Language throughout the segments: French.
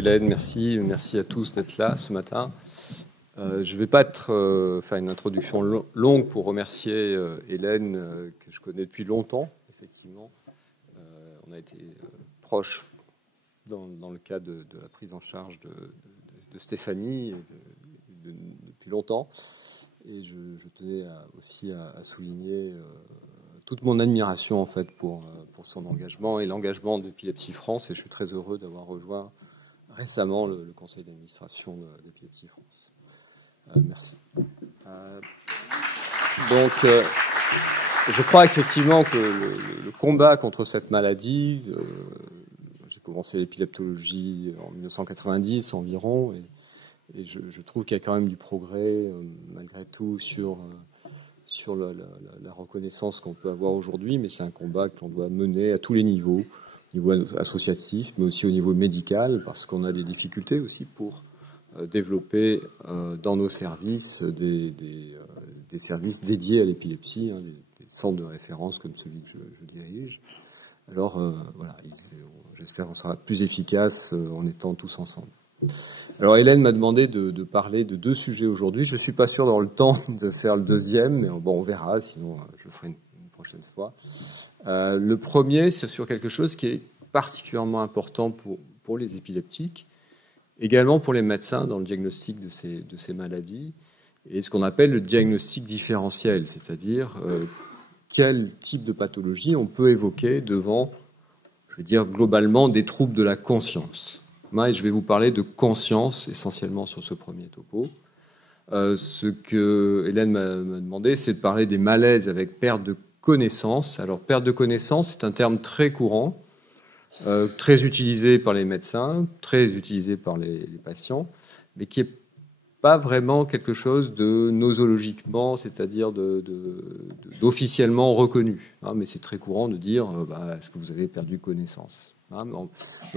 Hélène, merci à tous d'être là ce matin. Je ne vais pas faire une introduction longue pour remercier Hélène, que je connais depuis longtemps, effectivement. On a été proches dans le cadre de la prise en charge de Stéphanie depuis longtemps. Et je tenais aussi à souligner toute mon admiration en fait pour son engagement et l'engagement d'Épilepsie France. Et je suis très heureux d'avoir rejoint récemment le conseil d'administration d'Épilepsie France. Merci. Donc, je crois effectivement que le combat contre cette maladie, j'ai commencé l'épileptologie en 1990 environ, et je trouve qu'il y a quand même du progrès malgré tout sur la reconnaissance qu'on peut avoir aujourd'hui, mais c'est un combat que l'on doit mener à tous les niveaux, au niveau associatif, mais aussi au niveau médical, parce qu'on a des difficultés aussi pour développer dans nos services des services dédiés à l'épilepsie, des centres de référence comme celui que je dirige. Alors voilà, j'espère qu'on sera plus efficace en étant tous ensemble. Alors Hélène m'a demandé de parler de deux sujets aujourd'hui. Je suis pas sûr d'avoir le temps de faire le deuxième, mais bon, on verra, sinon je le ferai une prochaine fois. Le premier, c'est sur quelque chose qui est particulièrement important pour les épileptiques, également pour les médecins dans le diagnostic de ces maladies, et ce qu'on appelle le diagnostic différentiel, c'est-à-dire quel type de pathologie on peut évoquer devant, je veux dire globalement, des troubles de la conscience. Et je vais vous parler de conscience essentiellement sur ce premier topo. Ce que Hélène m'a demandé, c'est de parler des malaises avec perte de connaissance. Alors, perte de connaissance, c'est un terme très courant, très utilisé par les médecins, très utilisé par les patients, mais qui est pas vraiment quelque chose de nosologiquement, c'est-à-dire d'officiellement reconnu. Mais c'est très courant de dire est-ce que vous avez perdu connaissance ? Donc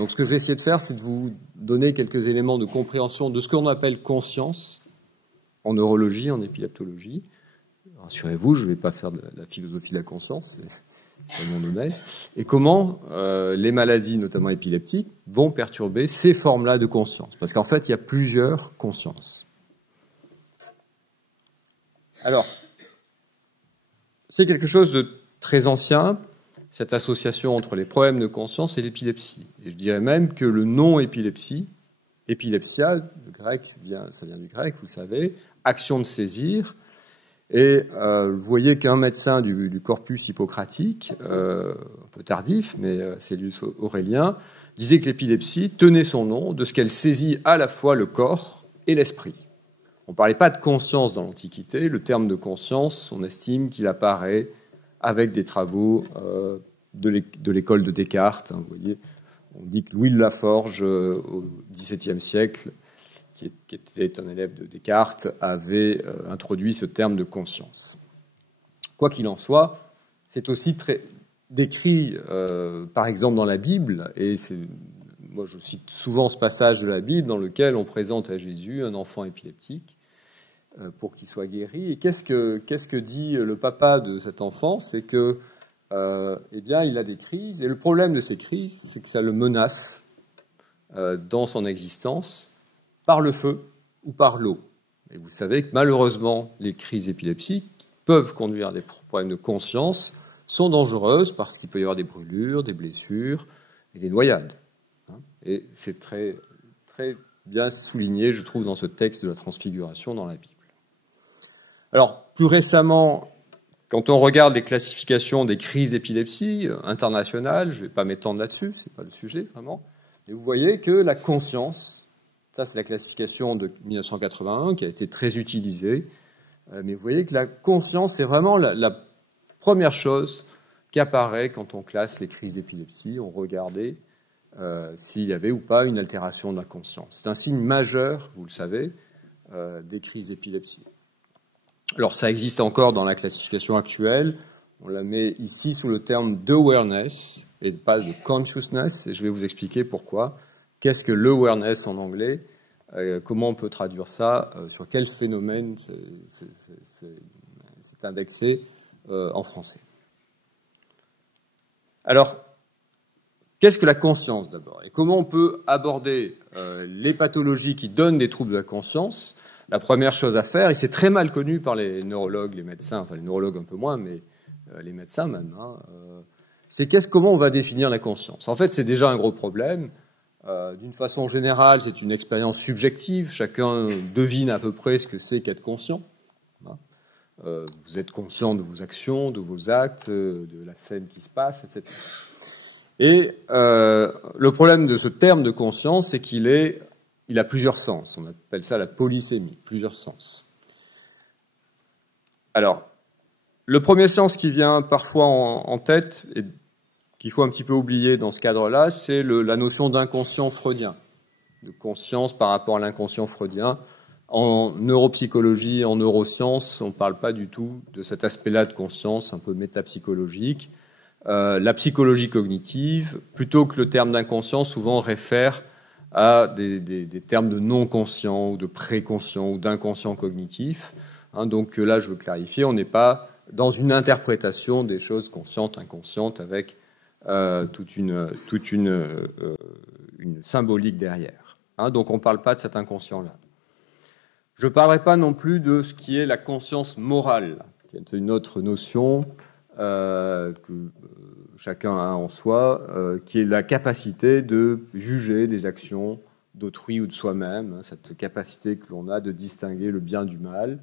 ce que je vais essayer de faire, c'est de vous donner quelques éléments de compréhension de ce qu'on appelle conscience en neurologie, en épileptologie. Rassurez-vous, je ne vais pas faire de la philosophie de la conscience, c'est mon domaine. Et comment les maladies, notamment épileptiques, vont perturber ces formes-là de conscience. Parce qu'en fait, il y a plusieurs consciences. Alors, c'est quelque chose de très ancien, cette association entre les problèmes de conscience et l'épilepsie. Et je dirais même que le nom épilepsie, epilepsia, ça vient du grec, vous le savez, action de saisir. Et vous voyez qu'un médecin du corpus hippocratique, un peu tardif, mais Célius Aurélien, disait que l'épilepsie tenait son nom de ce qu'elle saisit à la fois le corps et l'esprit. On ne parlait pas de conscience dans l'Antiquité. Le terme de conscience, on estime qu'il apparaît avec des travaux de l'école de Descartes. Vous voyez, on dit que Louis de Laforge, au XVIIe siècle, qui était un élève de Descartes, avait introduit ce terme de conscience. Quoi qu'il en soit, c'est aussi très décrit, par exemple, dans la Bible, et moi je cite souvent ce passage de la Bible dans lequel on présente à Jésus un enfant épileptique pour qu'il soit guéri. Et qu'est-ce que dit le papa de cet enfant ? C'est que il a des crises, et le problème de ces crises, c'est que ça le menace dans son existence par le feu ou par l'eau. Et vous savez que malheureusement, les crises épileptiques qui peuvent conduire à des problèmes de conscience sont dangereuses parce qu'il peut y avoir des brûlures, des blessures et des noyades. Et c'est très, très bien souligné, je trouve, dans ce texte de la Transfiguration dans la Bible. Alors, plus récemment, quand on regarde les classifications des crises d'épilepsie internationales, je ne vais pas m'étendre là-dessus, c'est pas le sujet vraiment, mais vous voyez que la conscience, ça c'est la classification de 1981 qui a été très utilisée, mais vous voyez que la conscience est vraiment la première chose qui apparaît quand on classe les crises d'épilepsie. On regardait s'il y avait ou pas une altération de la conscience. C'est un signe majeur, vous le savez, des crises d'épilepsie. Alors ça existe encore dans la classification actuelle, on la met ici sous le terme d'awareness et pas de consciousness, et je vais vous expliquer pourquoi. Qu'est-ce que l'awareness en anglais ? Comment on peut traduire ça ? Sur quel phénomène c'est indexé en français ? Alors, qu'est-ce que la conscience d'abord? Et comment on peut aborder les pathologies qui donnent des troubles de la conscience? La première chose à faire, et c'est très mal connu par les neurologues, les médecins, enfin les neurologues un peu moins, mais les médecins même, c'est comment on va définir la conscience. En fait, c'est déjà un gros problème. D'une façon générale, c'est une expérience subjective. Chacun devine à peu près ce que c'est qu'être conscient. Vous êtes conscient de vos actions, de vos actes, de la scène qui se passe, etc. Et le problème de ce terme de conscience, c'est qu'il a plusieurs sens. On appelle ça la polysémie, plusieurs sens. Alors, le premier sens qui vient parfois en tête, et qu'il faut un petit peu oublier dans ce cadre-là, c'est la notion d'inconscient freudien, de conscience par rapport à l'inconscient freudien. En neuropsychologie, en neurosciences, on ne parle pas du tout de cet aspect-là de conscience un peu métapsychologique. La psychologie cognitive, plutôt que le terme d'inconscient, souvent réfère à des termes de non-conscient ou de préconscient ou d'inconscient cognitif. Donc là, je veux clarifier, on n'est pas dans une interprétation des choses conscientes, inconscientes, avec toute une symbolique derrière. Donc on ne parle pas de cet inconscient-là. Je ne parlerai pas non plus de ce qui est la conscience morale, qui est une autre notion que chacun a en soi, qui est la capacité de juger les actions d'autrui ou de soi-même, cette capacité que l'on a de distinguer le bien du mal.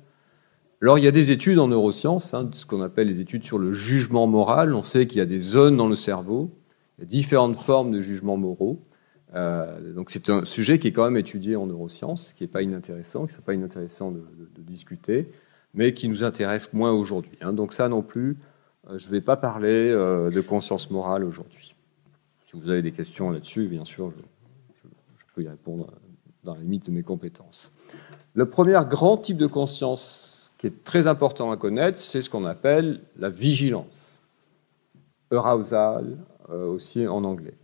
Alors, il y a des études en neurosciences, ce qu'on appelle les études sur le jugement moral. On sait qu'il y a des zones dans le cerveau, il y a différentes formes de jugements moraux. Donc, c'est un sujet qui est quand même étudié en neurosciences, qui n'est pas inintéressant, qui n'est pas inintéressant de discuter, mais qui nous intéresse moins aujourd'hui. Donc ça non plus, je ne vais pas parler de conscience morale aujourd'hui. Si vous avez des questions là-dessus, bien sûr, je peux y répondre dans la limite de mes compétences. Le premier grand type de conscience qui est très important à connaître, c'est ce qu'on appelle la vigilance. Arousal, aussi en anglais.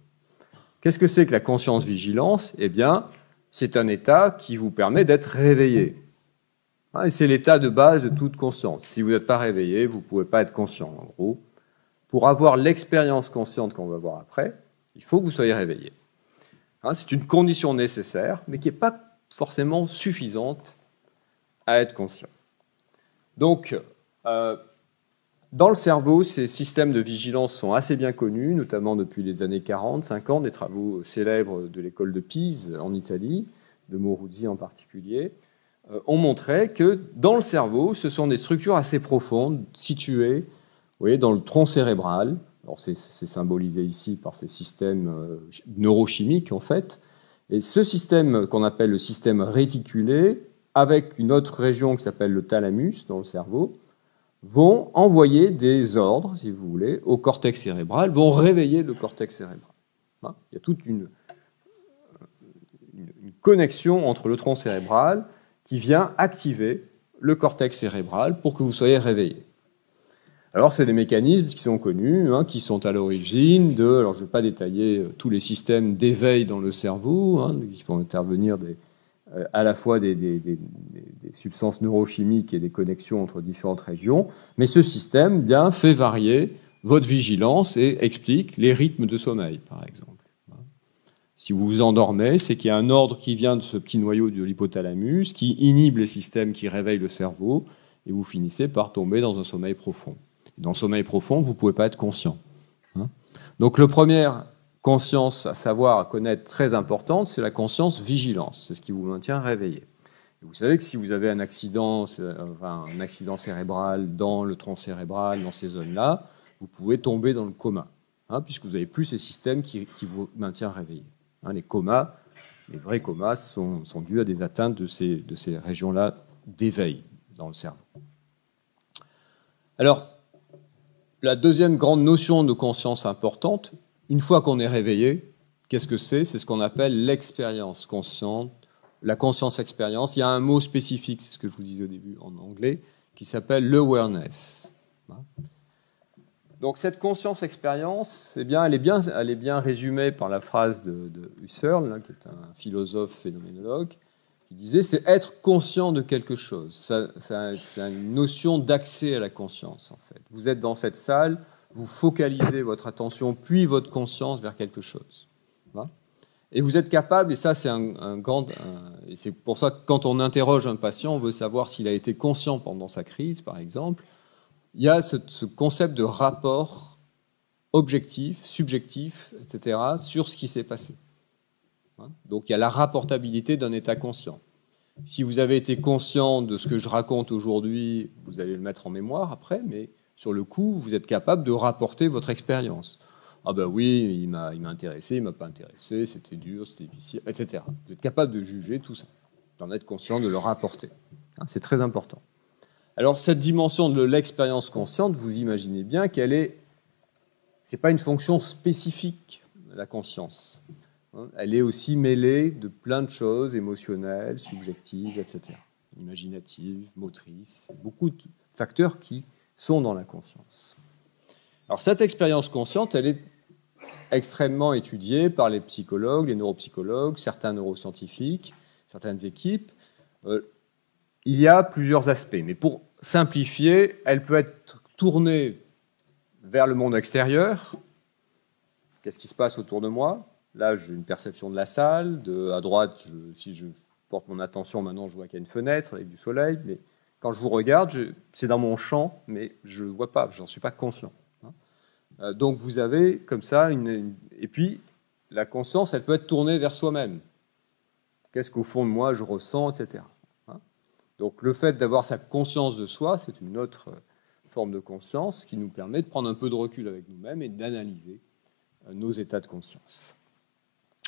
Qu'est-ce que c'est que la conscience-vigilance? Eh bien, c'est un état qui vous permet d'être réveillé. Et c'est l'état de base de toute conscience. Si vous n'êtes pas réveillé, vous ne pouvez pas être conscient. En gros, pour avoir l'expérience consciente qu'on va voir après, il faut que vous soyez réveillé. C'est une condition nécessaire, mais qui n'est pas forcément suffisante à être conscient. Donc, dans le cerveau, ces systèmes de vigilance sont assez bien connus, notamment depuis les années 40, 50, des travaux célèbres de l'école de Pise en Italie, de Moruzzi en particulier, ont montré que dans le cerveau, ce sont des structures assez profondes, situées, vous voyez, dans le tronc cérébral. Alors c'est symbolisé ici par ces systèmes neurochimiques, en fait. Et ce système qu'on appelle le système réticulé, avec une autre région qui s'appelle le thalamus dans le cerveau, vont envoyer des ordres, si vous voulez, au cortex cérébral, vont réveiller le cortex cérébral. Il y a toute une connexion entre le tronc cérébral qui vient activer le cortex cérébral pour que vous soyez réveillé. Alors, c'est des mécanismes qui sont connus, qui sont à l'origine de... Alors, je ne vais pas détailler tous les systèmes d'éveil dans le cerveau, qui font intervenir à la fois des substances neurochimiques et des connexions entre différentes régions, mais ce système bien fait varier votre vigilance et explique les rythmes de sommeil, par exemple. Si vous vous endormez, c'est qu'il y a un ordre qui vient de ce petit noyau de l'hypothalamus qui inhibe les systèmes qui réveillent le cerveau et vous finissez par tomber dans un sommeil profond. Dans le sommeil profond, vous ne pouvez pas être conscient. Donc, la première conscience à savoir, à connaître, très importante, c'est la conscience vigilance. C'est ce qui vous maintient réveillé. Et vous savez que si vous avez un accident cérébral dans le tronc cérébral, dans ces zones-là, vous pouvez tomber dans le coma, puisque vous n'avez plus ces systèmes qui vous maintiennent réveillé. Les comas, les vrais comas, sont dus à des atteintes de ces régions-là d'éveil dans le cerveau. Alors, la deuxième grande notion de conscience importante, une fois qu'on est réveillé, qu'est-ce que c'est? C'est ce qu'on appelle l'expérience consciente, la conscience-expérience. Il y a un mot spécifique, c'est ce que je vous disais au début en anglais, qui s'appelle l'awareness. Donc cette conscience-expérience, elle est bien résumée par la phrase de Husserl, qui est un philosophe phénoménologue, qui disait c'est être conscient de quelque chose. C'est une notion d'accès à la conscience, en fait. Vous êtes dans cette salle, vous focalisez votre attention puis votre conscience vers quelque chose. Voilà. Et vous êtes capable, et ça c'est et c'est pour ça que quand on interroge un patient, on veut savoir s'il a été conscient pendant sa crise, par exemple. Il y a ce concept de rapport objectif, subjectif, etc., sur ce qui s'est passé. Donc il y a la rapportabilité d'un état conscient. Si vous avez été conscient de ce que je raconte aujourd'hui, vous allez le mettre en mémoire après, mais sur le coup, vous êtes capable de rapporter votre expérience. Ah ben oui, il m'a intéressé, il m'a pas intéressé, c'était dur, c'était difficile, etc. Vous êtes capable de juger tout ça, d'en être conscient, de le rapporter. C'est très important. Alors cette dimension de l'expérience consciente, vous imaginez bien c'est pas une fonction spécifique de la conscience. Elle est aussi mêlée de plein de choses émotionnelles, subjectives, etc. Imaginatives, motrices, beaucoup de facteurs qui sont dans la conscience. Alors cette expérience consciente, elle est extrêmement étudiée par les psychologues, les neuropsychologues, certains neuroscientifiques, certaines équipes. Il y a plusieurs aspects, mais pour simplifier, elle peut être tournée vers le monde extérieur. Qu'est-ce qui se passe autour de moi ? Là, j'ai une perception de la salle. À droite, si je porte mon attention maintenant, je vois qu'il y a une fenêtre avec du soleil. Mais quand je vous regarde, c'est dans mon champ, mais je ne vois pas, je n'en suis pas conscient. Donc vous avez comme ça Et puis, la conscience, elle peut être tournée vers soi-même. Qu'est-ce qu'au fond de moi, je ressens, etc. Donc le fait d'avoir sa conscience de soi, c'est une autre forme de conscience qui nous permet de prendre un peu de recul avec nous-mêmes et d'analyser nos états de conscience.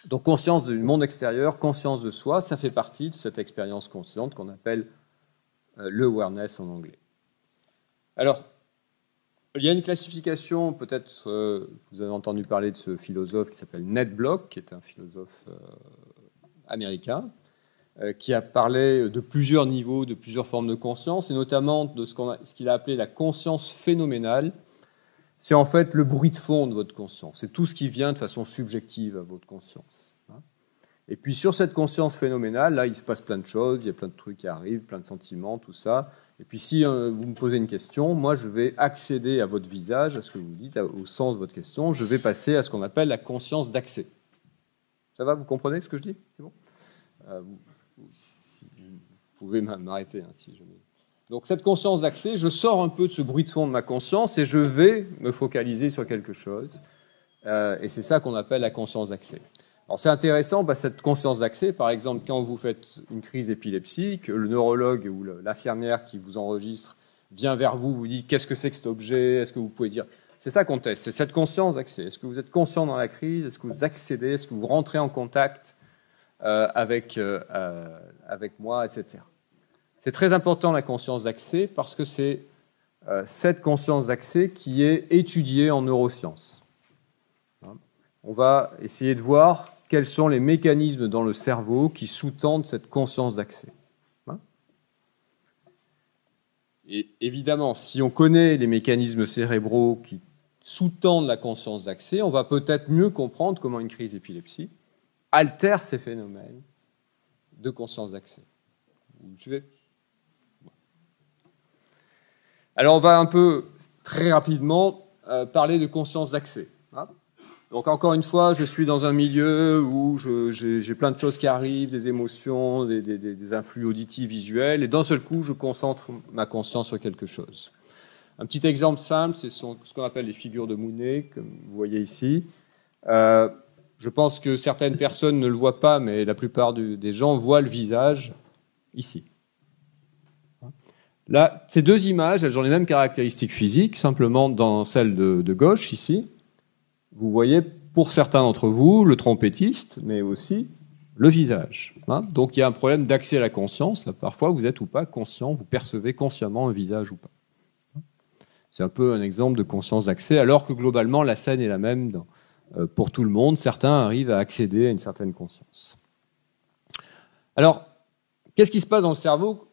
Donc conscience du monde extérieur, conscience de soi, ça fait partie de cette expérience consciente qu'on appelle le awareness en anglais. Alors, il y a une classification, peut-être vous avez entendu parler de ce philosophe qui s'appelle Ned Block, qui est un philosophe américain, qui a parlé de plusieurs niveaux, de plusieurs formes de conscience, et notamment de ce qu'il a appelé la conscience phénoménale. C'est en fait le bruit de fond de votre conscience. C'est tout ce qui vient de façon subjective à votre conscience. Et puis sur cette conscience phénoménale, là, il se passe plein de choses, il y a plein de trucs qui arrivent, plein de sentiments, tout ça. Et puis si vous me posez une question, moi je vais accéder à votre visage, à ce que vous dites, au sens de votre question. Je vais passer à ce qu'on appelle la conscience d'accès. Ça va, vous comprenez ce que je dis ? C'est bon ? Vous pouvez m'arrêter si jamais. Donc cette conscience d'accès, je sors un peu de ce bruit de fond de ma conscience et je vais me focaliser sur quelque chose. Et c'est ça qu'on appelle la conscience d'accès. Alors c'est intéressant, cette conscience d'accès, par exemple, quand vous faites une crise épileptique, le neurologue ou l'infirmière qui vous enregistre vient vers vous, vous dit qu'est-ce que c'est que cet objet, est-ce que vous pouvez dire... C'est ça qu'on teste, c'est cette conscience d'accès. Est-ce que vous êtes conscient dans la crise, est-ce que vous accédez, est-ce que vous rentrez en contact avec moi, etc. C'est très important la conscience d'accès parce que c'est cette conscience d'accès qui est étudiée en neurosciences. On va essayer de voir quels sont les mécanismes dans le cerveau qui sous-tendent cette conscience d'accès. Et évidemment, si on connaît les mécanismes cérébraux qui sous-tendent la conscience d'accès, on va peut-être mieux comprendre comment une crise d'épilepsie altère ces phénomènes de conscience d'accès. Vous me suivez ? Alors on va un peu, très rapidement, parler de conscience d'accès. Donc encore une fois, je suis dans un milieu où j'ai plein de choses qui arrivent, des émotions, des influx auditifs, visuels, et d'un seul coup, je concentre ma conscience sur quelque chose. Un petit exemple simple, c'est ce qu'on appelle les figures de Mounet, comme vous voyez ici. Je pense que certaines personnes ne le voient pas, mais la plupart des gens voient le visage ici. Là, ces deux images, elles ont les mêmes caractéristiques physiques, simplement dans celle de gauche, ici. Vous voyez, pour certains d'entre vous, le trompettiste, mais aussi le visage. Donc il y a un problème d'accès à la conscience. Là, parfois, vous êtes ou pas conscient, vous percevez consciemment un visage ou pas. C'est un peu un exemple de conscience d'accès, alors que globalement, la scène est la même pour tout le monde. Certains arrivent à accéder à une certaine conscience. Alors, qu'est-ce qui se passe dans le cerveau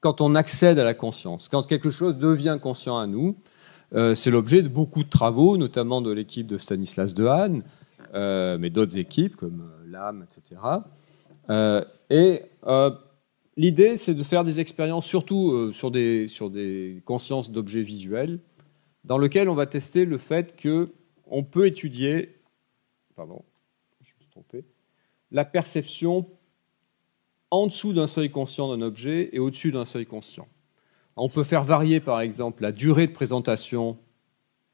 quand on accède à la conscience, quand quelque chose devient conscient à nous? C'est l'objet de beaucoup de travaux, notamment de l'équipe de Stanislas Dehaene, mais d'autres équipes comme l'âme, etc. L'idée, c'est de faire des expériences surtout sur des consciences d'objets visuels, dans lequel on va tester le fait qu'on peut étudier, pardon, je me suis trompé, la perception en dessous d'un seuil conscient d'un objet et au-dessus d'un seuil conscient. On peut faire varier, par exemple, la durée de présentation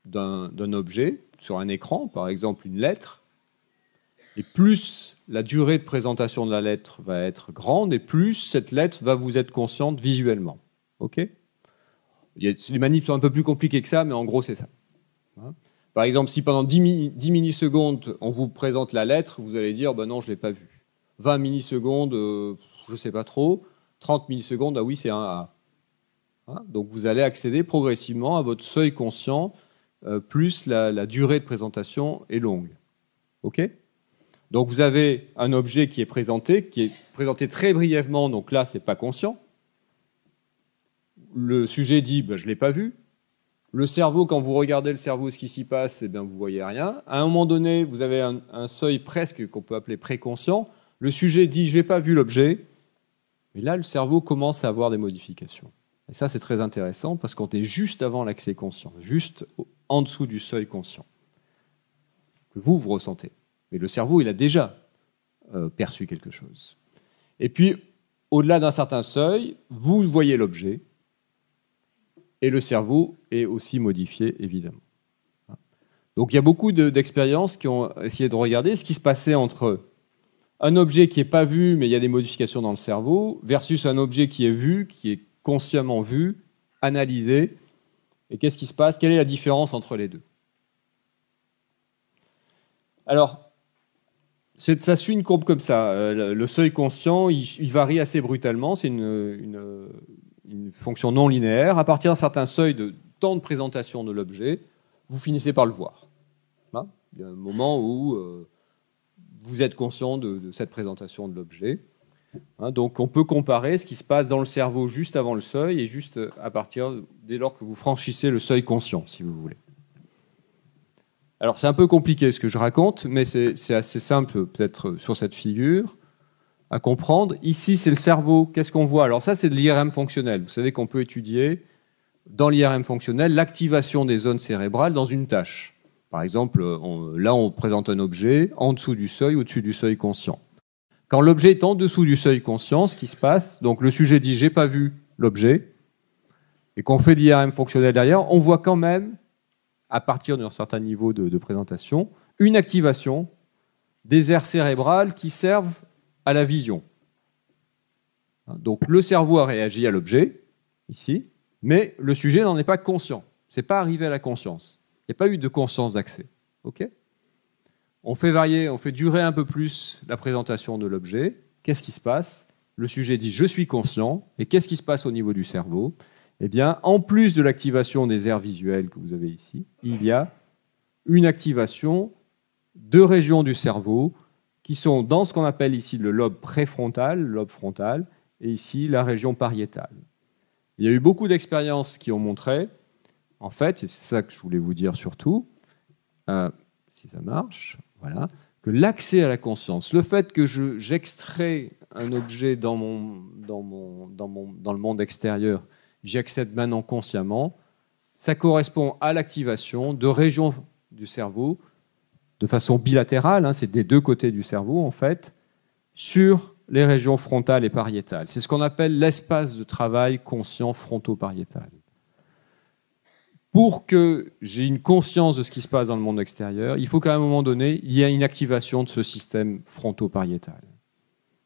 d'un objet sur un écran, par exemple une lettre, et plus la durée de présentation de la lettre va être grande, et plus cette lettre va vous être consciente visuellement. OK ? Les manipes sont un peu plus compliquées que ça, mais en gros, c'est ça. Par exemple, si pendant 10 millisecondes, on vous présente la lettre, vous allez dire, ben non, je ne l'ai pas vue. 20 millisecondes, je ne sais pas trop. 30 millisecondes, ah oui, c'est un A. Donc vous allez accéder progressivement à votre seuil conscient, plus la durée de présentation est longue. OK ? Donc vous avez un objet qui est présenté très brièvement, donc là, ce n'est pas conscient. Le sujet dit, ben, je ne l'ai pas vu. Le cerveau, quand vous regardez le cerveau, ce qui s'y passe, eh bien, vous ne voyez rien. À un moment donné, vous avez un seuil presque qu'on peut appeler préconscient. Le sujet dit, je n'ai pas vu l'objet. Mais là, le cerveau commence à avoir des modifications. Et ça, c'est très intéressant parce qu'on est juste avant l'accès conscient, juste en dessous du seuil conscient que vous ressentez. Mais le cerveau, il a déjà perçu quelque chose. Et puis, au-delà d'un certain seuil, vous voyez l'objet et le cerveau est aussi modifié, évidemment. Donc, il y a beaucoup d'expériences qui ont essayé de regarder ce qui se passait entre un objet qui n'est pas vu, mais il y a des modifications dans le cerveau, versus un objet qui est vu, qui est consciemment vu, analysé. Et qu'est-ce qui se passe ? Quelle est la différence entre les deux ? Alors, ça suit une courbe comme ça. Le seuil conscient, il varie assez brutalement. C'est une fonction non linéaire. À partir d'un certain seuil de temps de présentation de l'objet, vous finissez par le voir. Hein ? Il y a un moment où vous êtes conscient de cette présentation de l'objet. Hein, donc on peut comparer ce qui se passe dans le cerveau juste avant le seuil et juste à partir dès lors que vous franchissez le seuil conscient, si vous voulez. Alors c'est un peu compliqué ce que je raconte, mais c'est assez simple peut-être sur cette figure à comprendre. Ici c'est le cerveau, qu'est-ce qu'on voit ? Alors ça c'est de l'IRM fonctionnel. Vous savez qu'on peut étudier dans l'IRM fonctionnel l'activation des zones cérébrales dans une tâche. Par exemple, là on présente un objet en dessous du seuil, au-dessus du seuil conscient. Quand l'objet est en dessous du seuil conscient, ce qui se passe, donc le sujet dit « j'ai pas vu l'objet », et qu'on fait de l'IRM fonctionnel derrière, on voit quand même, à partir d'un certain niveau de présentation, une activation des aires cérébrales qui servent à la vision. Donc le cerveau a réagi à l'objet, ici, mais le sujet n'en est pas conscient. Ce n'est pas arrivé à la conscience. Il n'y a pas eu de conscience d'accès. OK ? On fait varier, on fait durer un peu plus la présentation de l'objet. Qu'est-ce qui se passe ? Le sujet dit « je suis conscient ». Et qu'est-ce qui se passe au niveau du cerveau ? Eh bien, en plus de l'activation des aires visuelles que vous avez ici, il y a une activation de régions du cerveau qui sont dans ce qu'on appelle ici le lobe préfrontal, le lobe frontal, et ici la région pariétale. Il y a eu beaucoup d'expériences qui ont montré, en fait, et c'est ça que je voulais vous dire surtout, si ça marche, voilà, que l'accès à la conscience, le fait que j'extrais un objet dans le monde extérieur, j'y accède maintenant consciemment, ça correspond à l'activation de régions du cerveau de façon bilatérale, hein, c'est des deux côtés du cerveau en fait, sur les régions frontales et pariétales. C'est ce qu'on appelle l'espace de travail conscient fronto-pariétal. Pour que j'ai une conscience de ce qui se passe dans le monde extérieur, il faut qu'à un moment donné, il y ait une activation de ce système fronto-pariétal.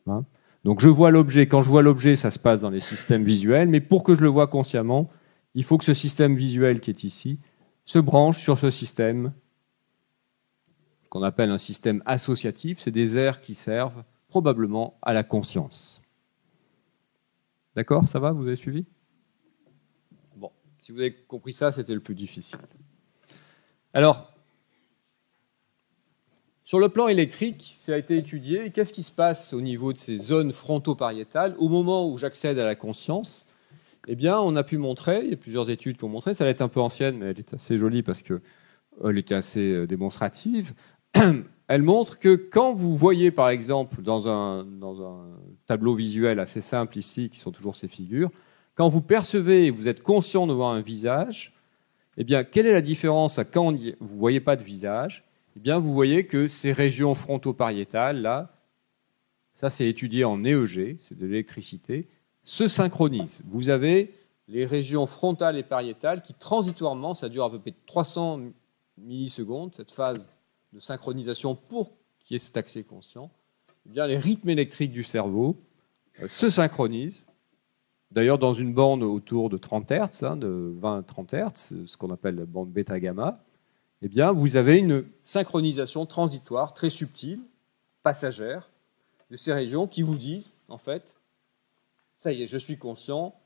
Hein ? Donc je vois l'objet, quand je vois l'objet, ça se passe dans les systèmes visuels, mais pour que je le voie consciemment, il faut que ce système visuel qui est ici se branche sur ce système qu'on appelle un système associatif. C'est des aires qui servent probablement à la conscience. D'accord ? Ça va ? Vous avez suivi ? Bon, si vous avez compris ça, c'était le plus difficile. Alors, sur le plan électrique, ça a été étudié. Qu'est-ce qui se passe au niveau de ces zones fronto-pariétales au moment où j'accède à la conscience ? Eh bien, on a pu montrer, il y a plusieurs études qui ont montré, ça va être un peu ancienne, mais elle est assez jolie parce qu'elle était assez démonstrative. Elle montre que quand vous voyez, par exemple, dans un tableau visuel assez simple ici, qui sont toujours ces figures, quand vous percevez et vous êtes conscient de voir un visage, Eh bien, quelle est la différence à quand vous ne voyez pas de visage? Eh bien, vous voyez que ces régions fronto-pariétales, là, ça c'est étudié en EEG, c'est de l'électricité, se synchronisent. Vous avez les régions frontales et pariétales qui, transitoirement, ça dure à peu près 300 millisecondes, cette phase de synchronisation pour qu'il y ait cet accès conscient. Eh bien, les rythmes électriques du cerveau se synchronisent. D'ailleurs, dans une bande autour de 30 Hz, de 20 à 30 Hz, ce qu'on appelle la bande bêta-gamma, eh bien, vous avez une synchronisation transitoire, très subtile, passagère, de ces régions qui vous disent, en fait, ça y est, je suis conscient,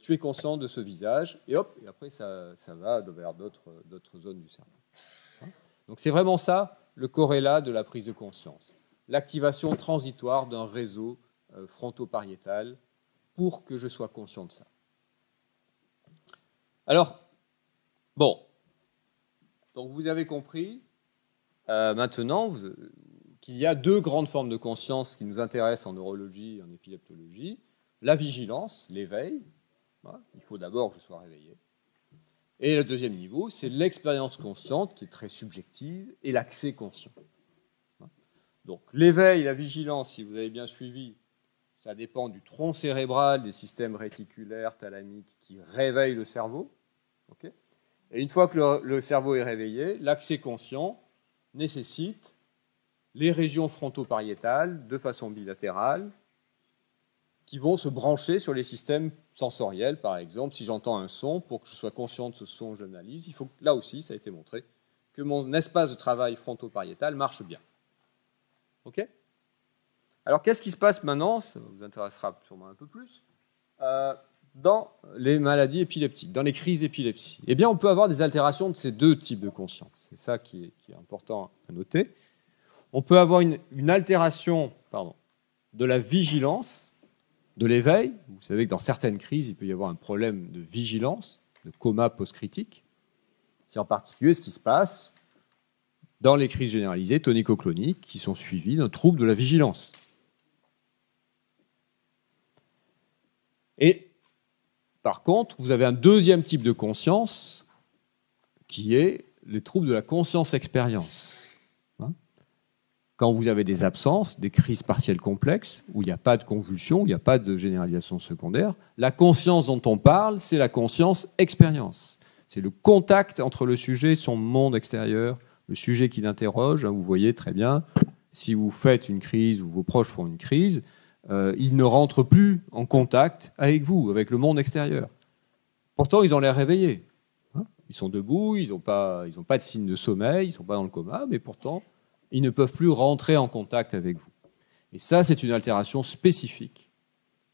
tu es conscient de ce visage, et hop, et après ça va vers d'autres zones du cerveau. Donc c'est vraiment ça, le corrélat de la prise de conscience. L'activation transitoire d'un réseau fronto-pariétal pour que je sois conscient de ça. Alors, bon, donc vous avez compris maintenant qu'il y a deux grandes formes de conscience qui nous intéressent en neurologie et en épileptologie. La vigilance, l'éveil, voilà, il faut d'abord que je sois réveillé. Et le deuxième niveau, c'est l'expérience consciente qui est très subjective et l'accès conscient. Donc l'éveil, la vigilance, si vous avez bien suivi, ça dépend du tronc cérébral, des systèmes réticulaires, thalamiques qui réveillent le cerveau. Okay, et une fois que le cerveau est réveillé, l'accès conscient nécessite les régions fronto-pariétales de façon bilatérale qui vont se brancher sur les systèmes sensoriels. Par exemple, si j'entends un son, pour que je sois conscient de ce son, je l'analyse. Il faut, là aussi, ça a été montré, que mon espace de travail fronto-pariétal marche bien. OK ? Alors, qu'est-ce qui se passe maintenant? Ça vous intéressera sûrement un peu plus. Dans les maladies épileptiques, dans les crises d'épilepsie. Eh bien, on peut avoir des altérations de ces deux types de conscience. C'est ça qui est important à noter. On peut avoir une altération de la vigilance, de l'éveil. Vous savez que dans certaines crises, il peut y avoir un problème de vigilance, de coma post-critique. C'est en particulier ce qui se passe dans les crises généralisées tonico-cloniques qui sont suivies d'un trouble de la vigilance. Et par contre, vous avez un deuxième type de conscience qui est les troubles de la conscience-expérience. Quand vous avez des absences, des crises partielles complexes, où il n'y a pas de convulsion, où il n'y a pas de généralisation secondaire, la conscience dont on parle, c'est la conscience-expérience. C'est le contact entre le sujet et son monde extérieur, le sujet qui l'interroge. Vous voyez très bien, si vous faites une crise ou vos proches font une crise, ils ne rentrent plus en contact avec vous, avec le monde extérieur. Pourtant, ils ont l'air réveillés. Ils sont debout, ils n'ont pas de signe de sommeil, ils ne sont pas dans le coma, mais pourtant, ils ne peuvent plus rentrer en contact avec vous. Et ça, c'est une altération spécifique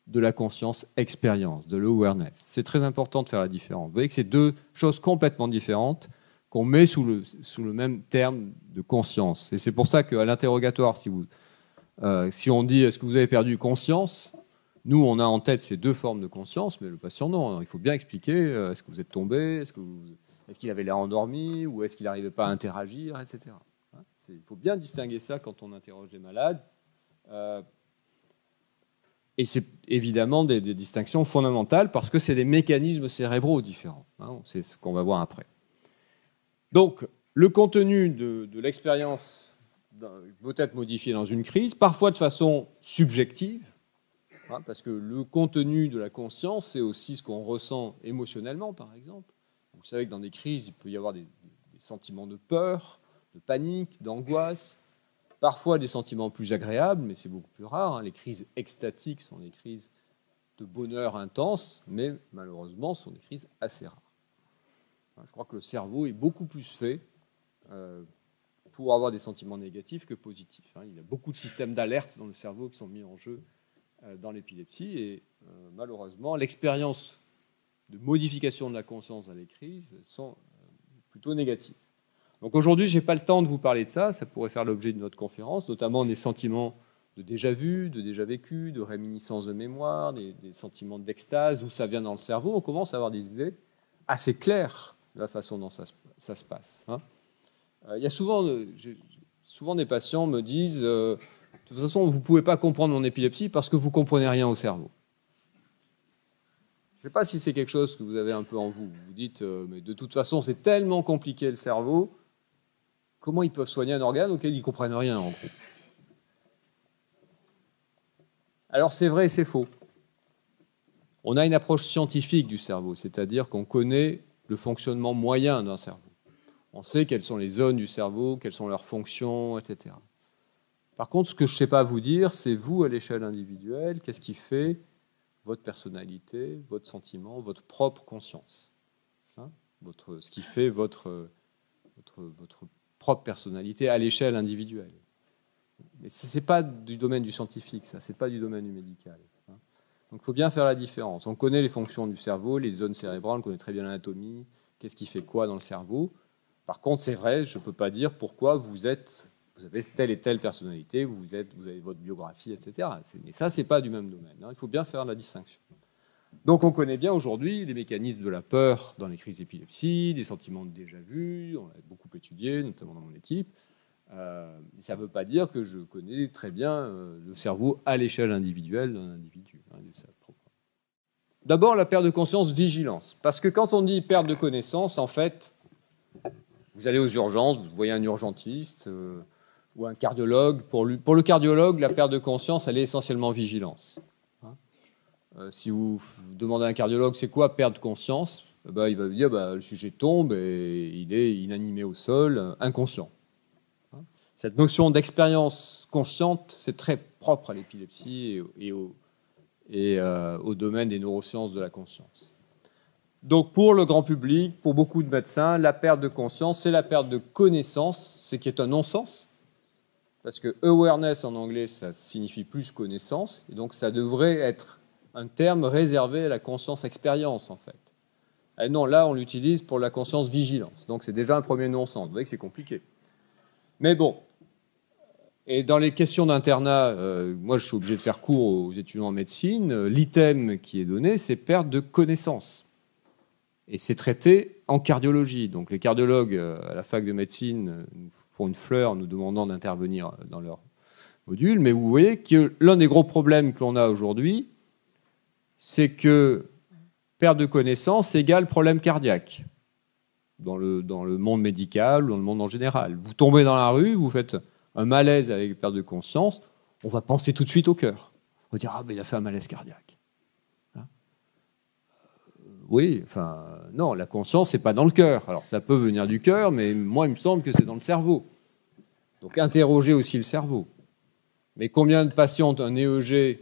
de la conscience-expérience, de l'awareness. C'est très important de faire la différence. Vous voyez que c'est deux choses complètement différentes qu'on met sous le même terme de conscience. Et c'est pour ça qu'à l'interrogatoire, si on dit « est-ce que vous avez perdu conscience ?», nous, on a en tête ces deux formes de conscience, mais le patient, non. Alors, il faut bien expliquer est-ce que vous êtes tombé, est-ce qu'il avait l'air endormi, ou est-ce qu'il n'arrivait pas à interagir, etc. Il faut bien distinguer ça quand on interroge les malades. Et c'est évidemment des distinctions fondamentales parce que c'est des mécanismes cérébraux différents. C'est ce qu'on va voir après. Donc, le contenu de l'expérience peut être modifié dans une crise, parfois de façon subjective, parce que le contenu de la conscience, c'est aussi ce qu'on ressent émotionnellement, par exemple. Vous savez que dans des crises, il peut y avoir des sentiments de peur, de panique, d'angoisse, parfois des sentiments plus agréables, mais c'est beaucoup plus rare. Les crises extatiques sont des crises de bonheur intense, mais malheureusement, ce sont des crises assez rares. Je crois que le cerveau est beaucoup plus fait pour avoir des sentiments négatifs que positifs. Il y a beaucoup de systèmes d'alerte dans le cerveau qui sont mis en jeu dans l'épilepsie, et malheureusement, l'expérience de modification de la conscience dans les crises sont plutôt négatives. Donc aujourd'hui, je n'ai pas le temps de vous parler de ça, ça pourrait faire l'objet de notre conférence, notamment des sentiments de déjà-vu, de déjà-vécu, de réminiscence de mémoire, des sentiments d'extase, où ça vient dans le cerveau. On commence à avoir des idées assez claires de la façon dont ça se passe. Il y a souvent des patients me disent de toute façon, vous ne pouvez pas comprendre mon épilepsie parce que vous ne comprenez rien au cerveau. Je ne sais pas si c'est quelque chose que vous avez un peu en vous. Vous dites, mais de toute façon, c'est tellement compliqué le cerveau, comment ils peuvent soigner un organe auquel ils ne comprennent rien, en gros? Alors c'est vrai et c'est faux. On a une approche scientifique du cerveau, c'est-à-dire qu'on connaît le fonctionnement moyen d'un cerveau. On sait quelles sont les zones du cerveau, quelles sont leurs fonctions, etc. Par contre, ce que je ne sais pas vous dire, c'est vous, à l'échelle individuelle, qu'est-ce qui fait votre personnalité, votre sentiment, votre propre conscience. Hein, ce qui fait votre propre personnalité à l'échelle individuelle. Mais ce n'est pas du domaine du scientifique, ça, ce n'est pas du domaine du médical. Hein. Donc il faut bien faire la différence. On connaît les fonctions du cerveau, les zones cérébrales, on connaît très bien l'anatomie, qu'est-ce qui fait quoi dans le cerveau. Par contre, c'est vrai, je ne peux pas dire pourquoi vous avez telle et telle personnalité, vous avez votre biographie, etc. Mais ça, ce n'est pas du même domaine. Hein. Il faut bien faire la distinction. Donc on connaît bien aujourd'hui les mécanismes de la peur dans les crises d'épilepsie, des sentiments de déjà-vu, on l'a beaucoup étudié, notamment dans mon équipe. Ça ne veut pas dire que je connais très bien le cerveau à l'échelle individuelle d'un individu. Hein, d'abord, la perte de conscience, vigilance. Parce que quand on dit perte de connaissance, en fait, vous allez aux urgences, vous voyez un urgentiste ou un cardiologue. Pour le cardiologue, la perte de conscience, elle est essentiellement vigilance. Si vous demandez à un cardiologue c'est quoi perte de conscience, il va vous dire le sujet tombe et il est inanimé au sol, inconscient. Cette notion d'expérience consciente, c'est très propre à l'épilepsie et au domaine des neurosciences de la conscience. Donc pour le grand public, pour beaucoup de médecins, la perte de conscience, c'est la perte de connaissance, ce qui est un non-sens, parce que awareness en anglais, ça signifie plus connaissance, et donc ça devrait être un terme réservé à la conscience-expérience, en fait. Et non, là, on l'utilise pour la conscience-vigilance. Donc, c'est déjà un premier non-sens. Vous voyez que c'est compliqué. Mais bon. Et dans les questions d'internat, moi, je suis obligé de faire cours aux étudiants en médecine. L'item qui est donné, c'est perte de connaissance. Et c'est traité en cardiologie. Donc, les cardiologues à la fac de médecine nous font une fleur nous demandant d'intervenir dans leur module. Mais vous voyez que l'un des gros problèmes que l'on a aujourd'hui, c'est que perte de connaissance égale problème cardiaque dans le monde médical ou dans le monde en général. Vous tombez dans la rue, vous faites un malaise avec perte de conscience, on va penser tout de suite au cœur. On va dire, il a fait un malaise cardiaque. Hein oui, enfin, non, la conscience, c'est pas dans le cœur. Alors, ça peut venir du cœur, mais moi, il me semble que c'est dans le cerveau. Donc, interrogez aussi le cerveau. Mais combien de patients ont un EEG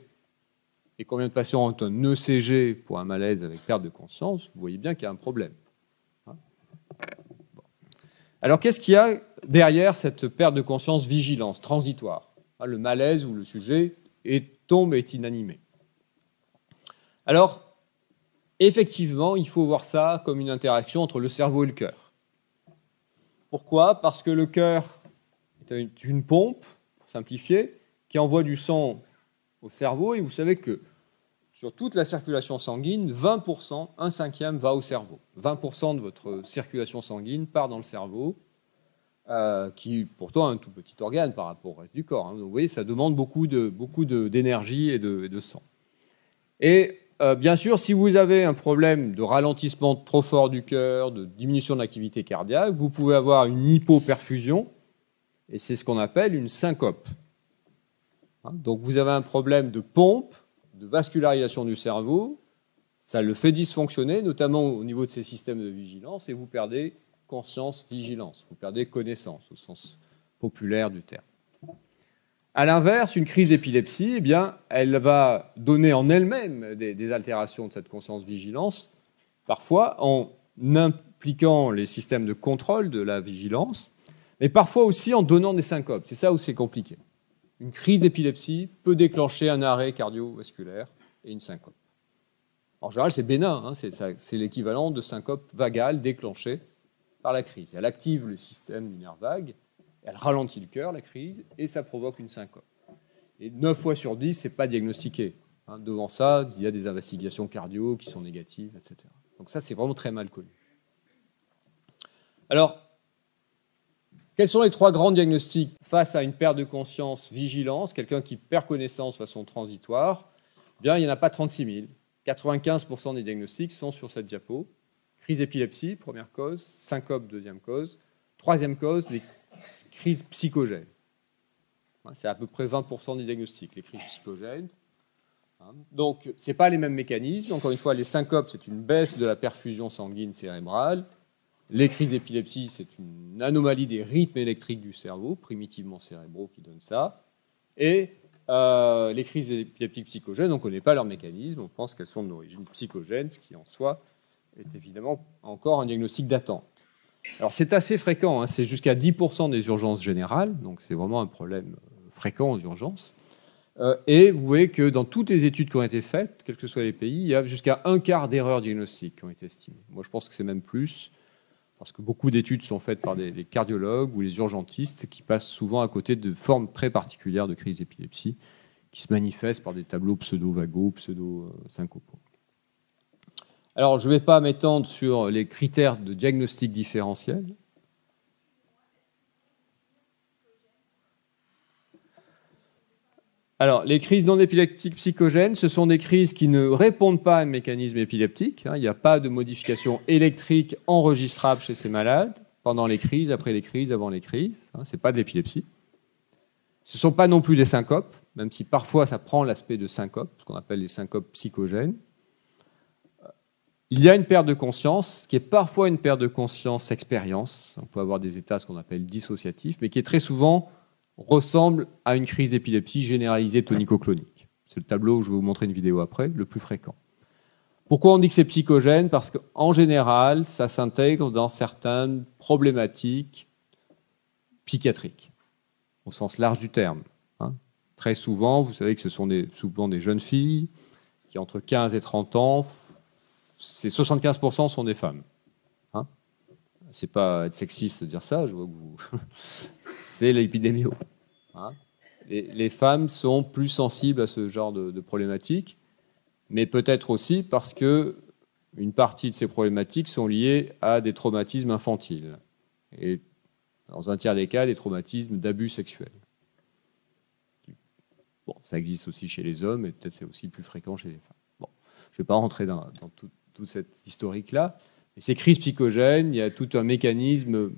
et combien de patients ont un ECG pour un malaise avec perte de conscience, vous voyez bien qu'il y a un problème. Bon. Alors, qu'est-ce qu'il y a derrière cette perte de conscience vigilance, transitoire? Le malaise où le sujet tombe et est inanimé. Alors, effectivement, il faut voir ça comme une interaction entre le cerveau et le cœur. Pourquoi? Parce que le cœur est une pompe, pour simplifier, qui envoie du sang au cerveau, et vous savez que sur toute la circulation sanguine, 20%, un cinquième va au cerveau. 20% de votre circulation sanguine part dans le cerveau, qui pourtant est un tout petit organe par rapport au reste du corps. Hein. Donc vous voyez, ça demande beaucoup d'énergie et de sang. Et bien sûr, si vous avez un problème de ralentissement trop fort du cœur, de diminution de l'activité cardiaque, vous pouvez avoir une hypoperfusion, et c'est ce qu'on appelle une syncope. Donc vous avez un problème de pompe, de vascularisation du cerveau, ça le fait dysfonctionner, notamment au niveau de ces systèmes de vigilance, et vous perdez conscience, vigilance, vous perdez connaissance au sens populaire du terme. À l'inverse, une crise d'épilepsie, eh bien, elle va donner en elle-même des altérations de cette conscience-vigilance, parfois en impliquant les systèmes de contrôle de la vigilance, mais parfois aussi en donnant des syncopes. C'est ça où c'est compliqué. Une crise d'épilepsie peut déclencher un arrêt cardiovasculaire et une syncope. En général, c'est bénin, hein, c'est l'équivalent de syncope vagale déclenchée par la crise. Elle active le système du nerf vague, elle ralentit le cœur, la crise, et ça provoque une syncope. Et 9 fois sur 10, ce n'est pas diagnostiqué. Hein, devant ça, il y a des investigations cardio qui sont négatives, etc. Donc ça, c'est vraiment très mal connu. Alors, quels sont les 3 grands diagnostics face à une perte de conscience, vigilance, quelqu'un qui perd connaissance de façon transitoire? Eh bien, il n'y en a pas 36 000. 95% des diagnostics sont sur cette diapo. Crise d'épilepsie, première cause. Syncope, deuxième cause. Troisième cause, les crises psychogènes. C'est à peu près 20% des diagnostics, les crises psychogènes. Donc, ce n'est pas les mêmes mécanismes. Encore une fois, les syncopes, c'est une baisse de la perfusion sanguine cérébrale. Les crises d'épilepsie, c'est une anomalie des rythmes électriques du cerveau, primitivement cérébraux, qui donnent ça. Et les crises épileptiques psychogènes, on ne connaît pas leur mécanisme. On pense qu'elles sont d'origine psychogène, ce qui en soi est évidemment encore un diagnostic d'attente. Alors, c'est assez fréquent, hein, c'est jusqu'à 10% des urgences générales, donc c'est vraiment un problème fréquent aux urgences. Et vous voyez que dans toutes les études qui ont été faites, quels que soient les pays, il y a jusqu'à un quart d'erreurs diagnostiques qui ont été estimées. Moi, je pense que c'est même plus, parce que beaucoup d'études sont faites par des cardiologues ou les urgentistes qui passent souvent à côté de formes très particulières de crise d'épilepsie qui se manifestent par des tableaux pseudo-vagaux, pseudo-syncopaux. Alors, je ne vais pas m'étendre sur les critères de diagnostic différentiel. Alors, les crises non épileptiques psychogènes, ce sont des crises qui ne répondent pas à un mécanisme épileptique. Il n'y a pas de modification électrique enregistrable chez ces malades pendant les crises, après les crises, avant les crises. Ce n'est pas de l'épilepsie. Ce ne sont pas non plus des syncopes, même si parfois ça prend l'aspect de syncope, ce qu'on appelle les syncopes psychogènes. Il y a une perte de conscience, qui est parfois une perte de conscience expérience. On peut avoir des états, ce qu'on appelle dissociatifs, mais qui est très souvent ressemble à une crise d'épilepsie généralisée tonico-clonique. C'est le tableau, je vais vous montrer une vidéo après, le plus fréquent. Pourquoi on dit que c'est psychogène? Parce qu'en général, ça s'intègre dans certaines problématiques psychiatriques, au sens large du terme. Très souvent, vous savez que ce sont souvent des jeunes filles qui, entre 15 et 30 ans, 75% sont des femmes. C'est pas être sexiste de dire ça, je vois que vous... c'est l'épidémio. Les femmes sont plus sensibles à ce genre de problématiques, mais peut-être aussi parce que une partie de ces problématiques sont liées à des traumatismes infantiles. Et dans un tiers des cas, des traumatismes d'abus sexuels. Bon, ça existe aussi chez les hommes, et peut-être c'est aussi plus fréquent chez les femmes. Bon, je ne vais pas rentrer dans tout cette historique-là. Et ces crises psychogènes, il y a tout un mécanisme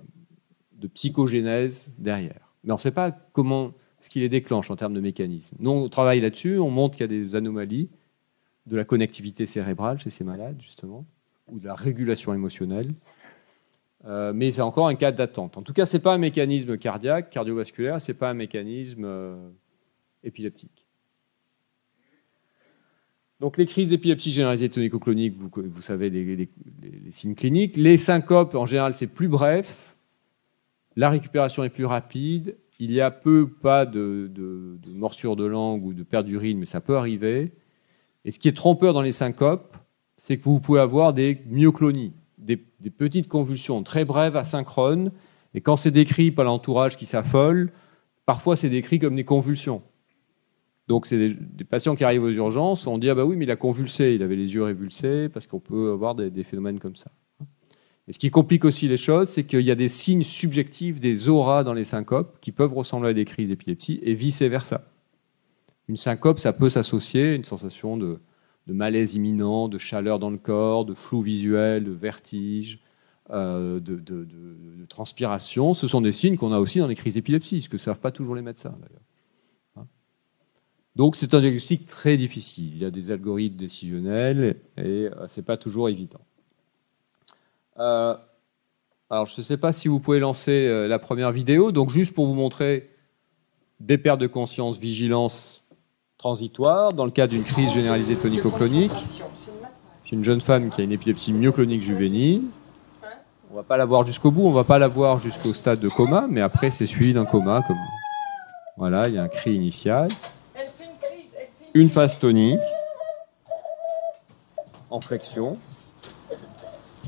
de psychogénèse derrière. Mais on ne sait pas ce qui les déclenche en termes de mécanisme. Nous, on travaille là-dessus, on montre qu'il y a des anomalies de la connectivité cérébrale chez ces malades, justement, ou de la régulation émotionnelle. Mais c'est encore un cas d'attente. En tout cas, ce n'est pas un mécanisme cardiaque, cardiovasculaire, ce n'est pas un mécanisme épileptique. Donc les crises d'épilepsie généralisée tonico-clonique, vous savez les signes cliniques. Les syncopes, en général, c'est plus bref. La récupération est plus rapide. Il y a pas de morsure de langue ou de perte d'urine, mais ça peut arriver. Et ce qui est trompeur dans les syncopes, c'est que vous pouvez avoir des myoclonies, des petites convulsions très brèves, asynchrones. Et quand c'est décrit par l'entourage qui s'affole, parfois c'est décrit comme des convulsions. Donc, c'est des patients qui arrivent aux urgences, on dit « Ah bah oui, mais il a convulsé, il avait les yeux révulsés », parce qu'on peut avoir des phénomènes comme ça. Et ce qui complique aussi les choses, c'est qu'il y a des signes subjectifs, des auras dans les syncopes, qui peuvent ressembler à des crises d'épilepsie, et vice-versa. Une syncope, ça peut s'associer à une sensation de malaise imminent, de chaleur dans le corps, de flou visuel, de vertige, de transpiration. Ce sont des signes qu'on a aussi dans les crises d'épilepsie, ce que ne savent pas toujours les médecins, d'ailleurs. Donc c'est un diagnostic très difficile. Il y a des algorithmes décisionnels et ce n'est pas toujours évident. Alors je ne sais pas si vous pouvez lancer la première vidéo. Donc juste pour vous montrer des pertes de conscience, vigilance transitoire dans le cas d'une crise généralisée tonico-clonique. C'est une jeune femme qui a une épilepsie myoclonique juvénile. On ne va pas la voir jusqu'au bout, on ne va pas la voir jusqu'au stade de coma, mais après c'est suivi d'un coma. Voilà, il y a un cri initial. Une phase tonique, en flexion.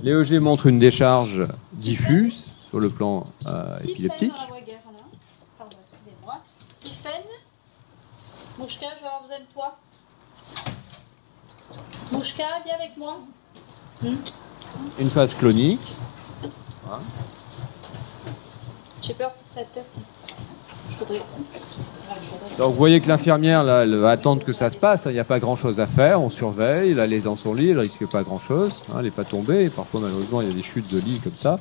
L'EEG montre une décharge diffuse sur le plan épileptique. Pardon, excusez-moi. Tiffaine, Mouchka, je vais avoir besoin de toi. Mouchka, viens avec moi. Une phase clonique. Voilà. J'ai peur pour sa tête. Je voudrais... Donc vous voyez que l'infirmière, là, elle va attendre que ça se passe. Il n'y a pas grand-chose à faire. On surveille. Là, elle est dans son lit. Elle ne risque pas grand-chose. Elle n'est pas tombée. Parfois, malheureusement, il y a des chutes de lit comme ça.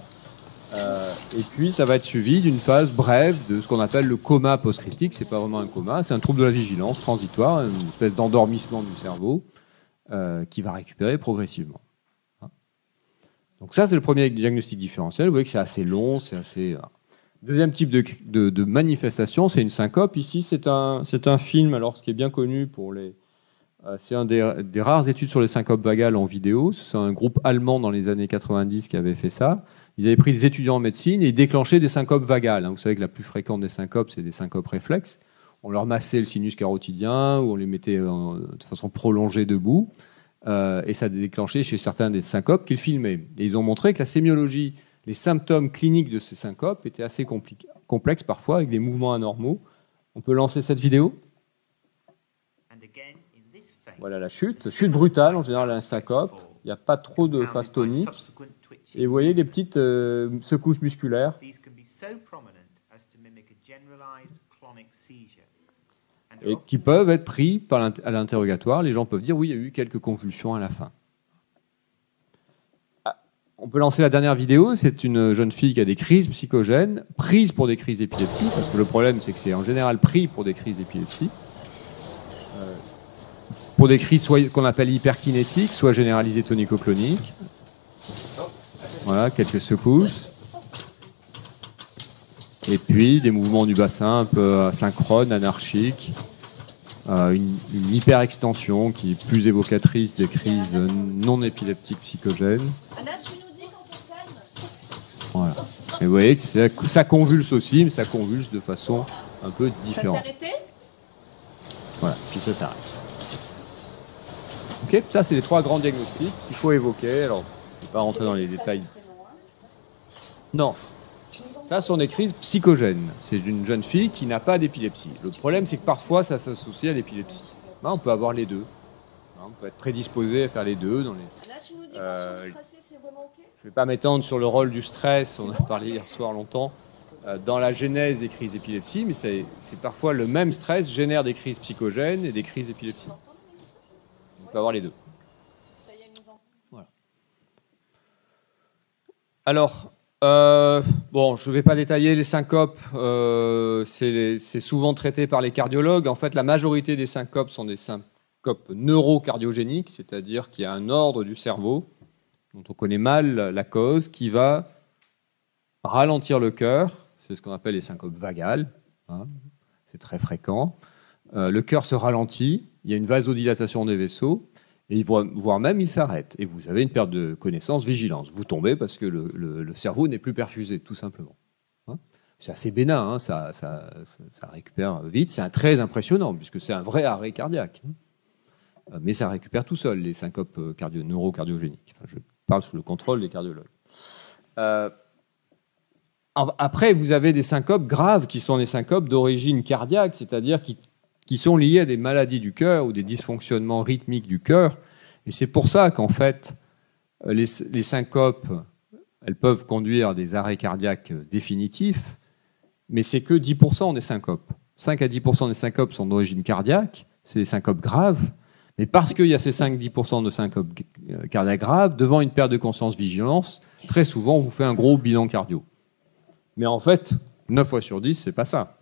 Et puis, ça va être suivi d'une phase brève de ce qu'on appelle le coma post-critique. Ce n'est pas vraiment un coma. C'est un trouble de la vigilance transitoire, une espèce d'endormissement du cerveau qui va récupérer progressivement. Donc ça, c'est le premier diagnostic différentiel. Vous voyez que c'est assez long, c'est assez... Deuxième type de manifestation, c'est une syncope. Ici, c'est un film alors, qui est bien connu pour les... c'est un des rares études sur les syncopes vagales en vidéo. C'est un groupe allemand dans les années 90 qui avait fait ça. Ils avaient pris des étudiants en médecine et ils déclenchaient des syncopes vagales. Vous savez que la plus fréquente des syncopes, c'est des syncopes réflexes. On leur massait le sinus carotidien ou on les mettait de façon prolongée debout. Et ça a déclenché chez certains des syncopes qu'ils filmaient. Et ils ont montré que la sémiologie, les symptômes cliniques de ces syncopes étaient assez complexes parfois, avec des mouvements anormaux. On peut lancer cette vidéo. Voilà la chute. Chute brutale, en général, un syncope. Il n'y a pas trop de phase tonique. Et vous voyez les petites secousses musculaires. Et qui peuvent être pris à l'interrogatoire. Les gens peuvent dire oui, il y a eu quelques convulsions à la fin. On peut lancer la dernière vidéo. C'est une jeune fille qui a des crises psychogènes, prises pour des crises d'épilepsie, parce que le problème, c'est que c'est en général pris pour des crises d'épilepsie. Pour des crises soit qu'on appelle hyperkinétiques, soit généralisées tonico-cloniques. Voilà, quelques secousses. Et puis des mouvements du bassin un peu asynchrones, anarchiques. Une hyperextension qui est plus évocatrice des crises non épileptiques psychogènes. Anna, tu nous dis quand on se calme. Voilà. Et vous voyez que ça convulse aussi, mais ça convulse de façon un peu différente. Ça s'est arrêté ? Voilà, puis ça s'arrête. Ok, ça c'est les trois grands diagnostics qu'il faut évoquer. Alors, je ne vais pas rentrer dans les détails. Non. Ça, ce sont des crises psychogènes. C'est une jeune fille qui n'a pas d'épilepsie. Le problème, c'est que parfois, ça s'associe à l'épilepsie. On peut avoir les deux. On peut être prédisposé à faire les deux. Je ne vais pas m'étendre sur le rôle du stress, on en a parlé hier soir longtemps, dans la genèse des crises d'épilepsie, mais c'est parfois le même stress génère des crises psychogènes et des crises d'épilepsie. On peut avoir les deux. Voilà. Alors... bon, je ne vais pas détailler les syncopes, c'est souvent traité par les cardiologues. En fait, la majorité des syncopes sont des syncopes neurocardiogéniques, c'est-à-dire qu'il y a un ordre du cerveau, dont on connaît mal la cause, qui va ralentir le cœur. C'est ce qu'on appelle les syncopes vagales. C'est très fréquent. Le cœur se ralentit, il y a une vasodilatation des vaisseaux, et voire même il s'arrête. Et vous avez une perte de connaissance, vigilance. Vous tombez parce que le cerveau n'est plus perfusé, tout simplement. C'est assez bénin, ça récupère vite. C'est très impressionnant, puisque c'est un vrai arrêt cardiaque. Mais ça récupère tout seul, les syncopes neurocardiogéniques. Enfin, je parle sous le contrôle des cardiologues. Après, vous avez des syncopes graves, qui sont des syncopes d'origine cardiaque, c'est-à-dire qui sont liés à des maladies du cœur ou des dysfonctionnements rythmiques du cœur. Et c'est pour ça qu'en fait, les syncopes, elles peuvent conduire à des arrêts cardiaques définitifs, mais c'est que 10% des syncopes. 5 à 10% des syncopes sont d'origine cardiaque, c'est des syncopes graves, mais parce qu'il y a ces 5-10% de syncopes cardiaques graves, devant une perte de conscience vigilance, très souvent, on vous fait un gros bilan cardio. Mais en fait, 9 fois sur 10, c'est pas ça.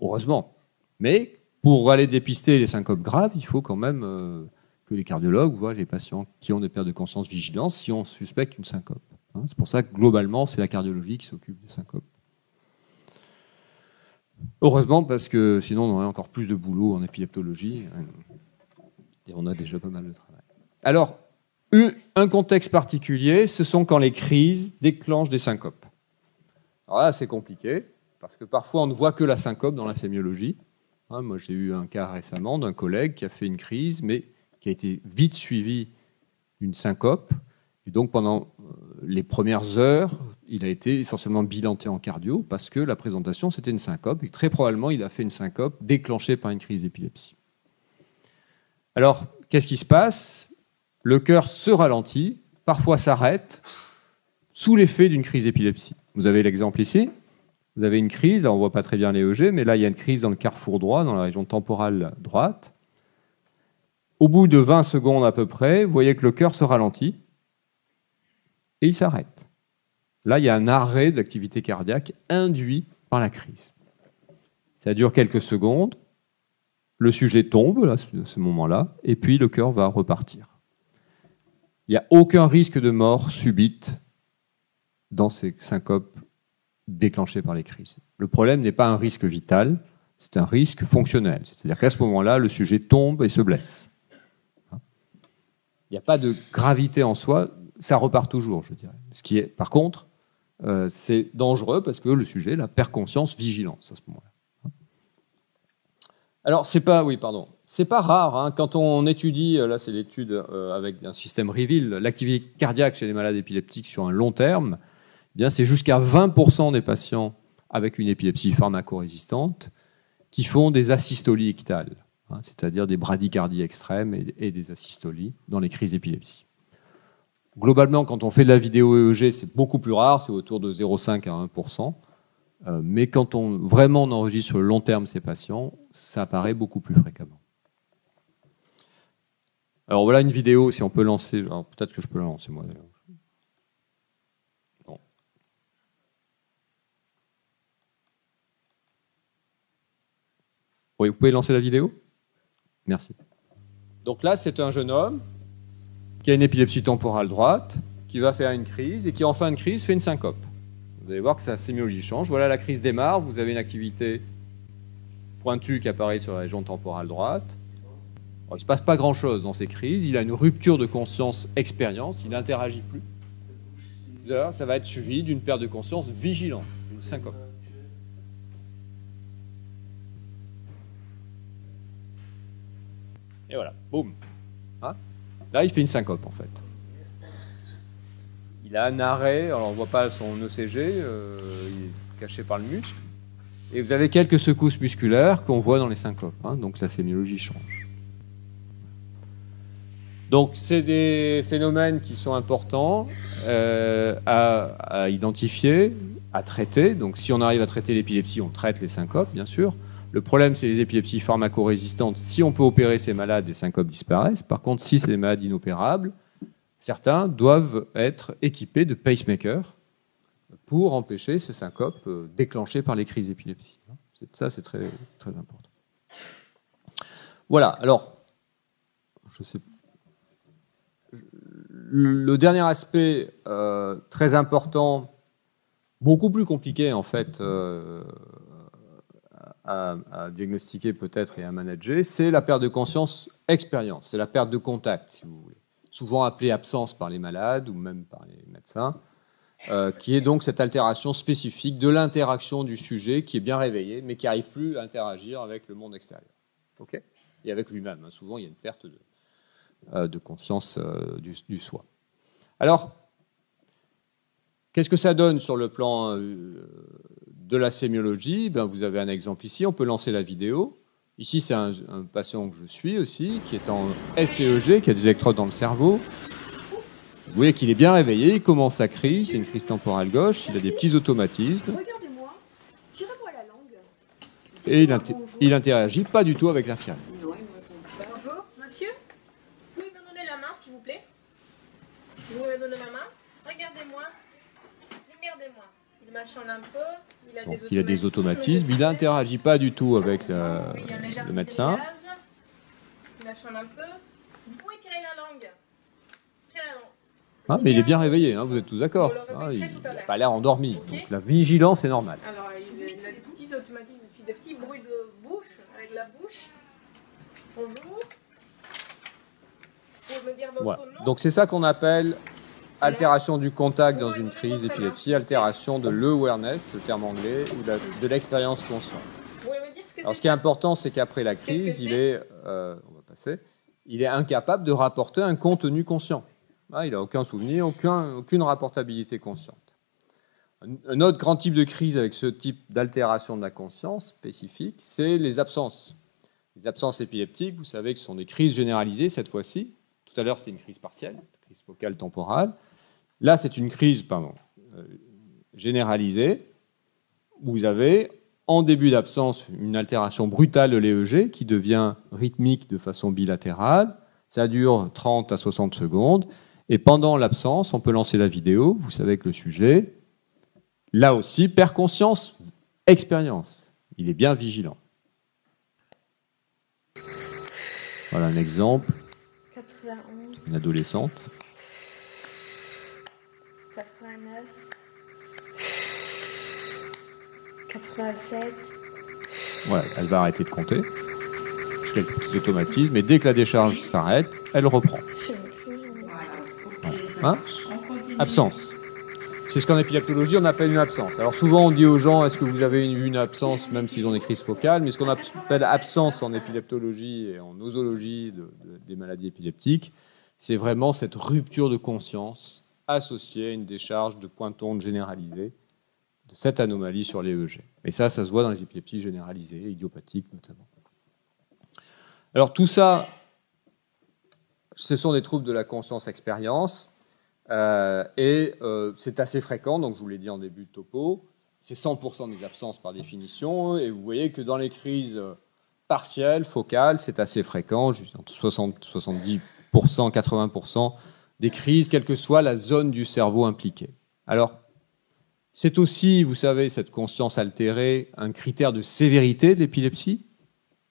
Heureusement. Mais pour aller dépister les syncopes graves, il faut quand même que les cardiologues voient les patients qui ont des pertes de conscience vigilance si on suspecte une syncope. C'est pour ça que globalement, c'est la cardiologie qui s'occupe des syncopes. Heureusement, parce que sinon on aurait encore plus de boulot en épileptologie. Et on a déjà pas mal de travail. Alors, un contexte particulier, ce sont quand les crises déclenchent des syncopes. Alors là, c'est compliqué, parce que parfois on ne voit que la syncope dans la sémiologie. Moi, j'ai eu un cas récemment d'un collègue qui a fait une crise, mais qui a été vite suivi d'une syncope. Et donc, pendant les premières heures, il a été essentiellement bilanté en cardio parce que la présentation, c'était une syncope. Et très probablement, il a fait une syncope déclenchée par une crise d'épilepsie. Alors, qu'est-ce qui se passe ? Le cœur se ralentit, parfois s'arrête, sous l'effet d'une crise d'épilepsie. Vous avez l'exemple ici. Vous avez une crise, là on ne voit pas très bien les EG, mais là il y a une crise dans le carrefour droit, dans la région temporale droite. Au bout de 20 secondes à peu près, vous voyez que le cœur se ralentit et il s'arrête. Là, il y a un arrêt de l'activité cardiaque induit par la crise. Ça dure quelques secondes, le sujet tombe à ce moment-là, et puis le cœur va repartir. Il n'y a aucun risque de mort subite dans ces syncopes déclenchées par les crises. Le problème n'est pas un risque vital, c'est un risque fonctionnel. C'est-à-dire qu'à ce moment-là, le sujet tombe et se blesse. Il n'y a pas de gravité en soi, ça repart toujours, je dirais. Ce qui est, par contre, c'est dangereux parce que le sujet là, perd conscience, vigilance à ce moment-là. Alors, c'est pas rare, hein, quand on étudie, là c'est l'étude avec un système Reveal, l'activité cardiaque chez les malades épileptiques sur un long terme, eh bien c'est jusqu'à 20% des patients avec une épilepsie pharmacorésistante qui font des asystolies ictales, hein, c'est-à-dire des bradycardies extrêmes et des asystolies dans les crises d'épilepsie. Globalement, quand on fait de la vidéo EEG, c'est beaucoup plus rare, c'est autour de 0,5 à 1%. Mais quand on enregistre sur le long terme ces patients, ça apparaît beaucoup plus fréquemment. Alors voilà une vidéo, si on peut lancer, peut-être que je peux la lancer moi d'ailleurs. Bon. Oui, vous pouvez lancer la vidéo? Merci. Donc là, c'est un jeune homme qui a une épilepsie temporale droite, qui va faire une crise et qui, en fin de crise, fait une syncope. Vous allez voir que sa sémiologie change. Voilà, la crise démarre, vous avez une activité pointue qui apparaît sur la région temporale droite. Alors, il ne se passe pas grand-chose dans ces crises, il a une rupture de conscience-expérience, il n'interagit plus. Là, ça va être suivi d'une perte de conscience vigilance, d'une syncope. Et voilà, boum. Hein, là, il fait une syncope, en fait. Il a un arrêt, alors on ne voit pas son ECG, il est caché par le muscle. Et vous avez quelques secousses musculaires qu'on voit dans les syncopes. Hein, donc la sémiologie change. Donc c'est des phénomènes qui sont importants à identifier, à traiter. Donc si on arrive à traiter l'épilepsie, on traite les syncopes, bien sûr. Le problème, c'est les épilepsies pharmacorésistantes. Si on peut opérer ces malades, les syncopes disparaissent. Par contre, si c'est des malades inopérables, certains doivent être équipés de pacemakers pour empêcher ces syncopes déclenchées par les crises d'épilepsie. Ça, c'est très, très important. Voilà, alors, je sais. Le dernier aspect très important, beaucoup plus compliqué en fait à diagnostiquer peut-être et à manager, c'est la perte de conscience expérience, c'est la perte de contact, si vous voulez. Souvent appelée absence par les malades ou même par les médecins, qui est donc cette altération spécifique de l'interaction du sujet qui est bien réveillé, mais qui n'arrive plus à interagir avec le monde extérieur. Okay, et avec lui-même. Hein. Souvent, il y a une perte de conscience du soi. Alors, qu'est-ce que ça donne sur le plan de la sémiologie? Ben, vous avez un exemple ici, on peut lancer la vidéo. Ici, c'est un patient que je suis aussi, qui est en SEEG, qui a des électrodes dans le cerveau. Vous voyez qu'il est bien réveillé, il commence sa crise, c'est une crise temporale gauche, il a des petits automatismes. Regardez-moi, tirez-moi la langue. Et il n'interagit pas du tout avec l'infirmière. Bonjour, monsieur. Vous pouvez me donner la main, s'il vous plaît? Vous pouvez me donner la main? Regardez-moi. Regardez-moi. Il mâchonne un peu. Donc, il a des automatismes. Il n'interagit pas du tout avec le médecin. Il mâchonne un peu. Vous pouvez tirer la langue. Tirez la langue. Ah, mais il est bien réveillé, hein, vous êtes tous d'accord. Ah, il n'a pas l'air endormi. Donc la vigilance est normale. Alors, il a des petits automatismes, des petits bruits de bouche, avec la bouche. Bonjour. Vous pouvez me dire votre Voilà. nom? Donc c'est ça qu'on appelle altération du contact dans une crise d'épilepsie, altération de l'awareness, le terme anglais, ou de l'expérience consciente. Vous pouvez me dire ce que Alors c'est? ce qui est important, c'est qu'après la crise, il est incapable de rapporter un contenu conscient. Ah, il n'a aucun souvenir, aucune rapportabilité consciente. Un autre grand type de crise avec ce type d'altération de la conscience spécifique, c'est les absences. Les absences épileptiques, vous savez que ce sont des crises généralisées cette fois-ci. Tout à l'heure, c'était une crise partielle, crise focale temporale. Là, c'est une crise généralisée vous avez, en début d'absence, une altération brutale de l'EEG qui devient rythmique de façon bilatérale. Ça dure 30 à 60 secondes. Et pendant l'absence, on peut lancer la vidéo. Vous savez que le sujet, là aussi, perd conscience, expérience. Il est bien vigilant. Voilà un exemple. 91, Une adolescente. 89, 87. Voilà, elle va arrêter de compter. Quelques petits automatismes. Mais dès que la décharge s'arrête, elle reprend. Voilà. Hein? Absence. C'est ce qu'en épileptologie, on appelle une absence. Alors souvent, on dit aux gens, est-ce que vous avez une absence, même s'ils ont des crises focales, mais ce qu'on appelle absence en épileptologie et en nosologie des maladies épileptiques, c'est vraiment cette rupture de conscience associée à une décharge de point onde généralisée de cette anomalie sur l'EEG. Et ça se voit dans les épilepsies généralisées, idiopathiques notamment. Alors tout ça, ce sont des troubles de la conscience-expérience. C'est assez fréquent, donc je vous l'ai dit en début de topo, c'est 100% des absences par définition, et vous voyez que dans les crises partielles, focales, c'est assez fréquent, entre 70%, 80% des crises, quelle que soit la zone du cerveau impliquée. Alors, c'est aussi, vous savez, cette conscience altérée, un critère de sévérité de l'épilepsie.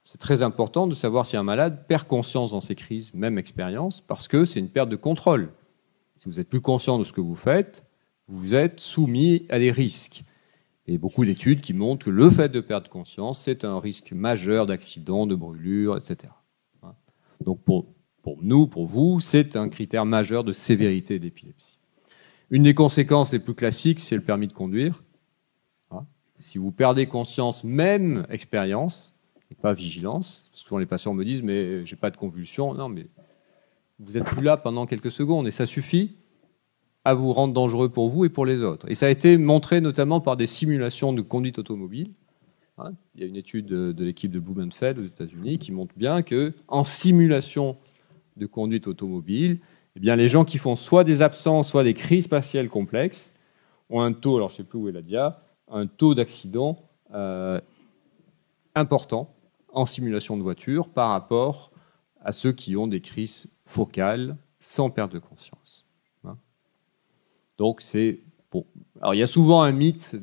C'est très important de savoir si un malade perd conscience dans ces crises, même expérience, parce que c'est une perte de contrôle. Si vous êtes plus conscient de ce que vous faites, vous êtes soumis à des risques. Il y a beaucoup d'études qui montrent que le fait de perdre conscience, c'est un risque majeur d'accident, de brûlure, etc. Donc pour nous, pour vous, c'est un critère majeur de sévérité d'épilepsie. Une des conséquences les plus classiques, c'est le permis de conduire. Si vous perdez conscience, même expérience, et pas vigilance, souvent les patients me disent « mais j'ai pas de convulsion ». Non, mais vous n'êtes plus là pendant quelques secondes et ça suffit à vous rendre dangereux pour vous et pour les autres. Et ça a été montré notamment par des simulations de conduite automobile. Il y a une étude de l'équipe de Blumenfeld aux États-Unis qui montre bien qu'en simulation de conduite automobile, eh bien, les gens qui font soit des absences, soit des crises partielles complexes ont un taux, alors je ne sais plus où est la dia, un taux d'accident important en simulation de voiture par rapport à ceux qui ont des crises focales sans perte de conscience. Donc c'est bon. Alors il y a souvent un mythe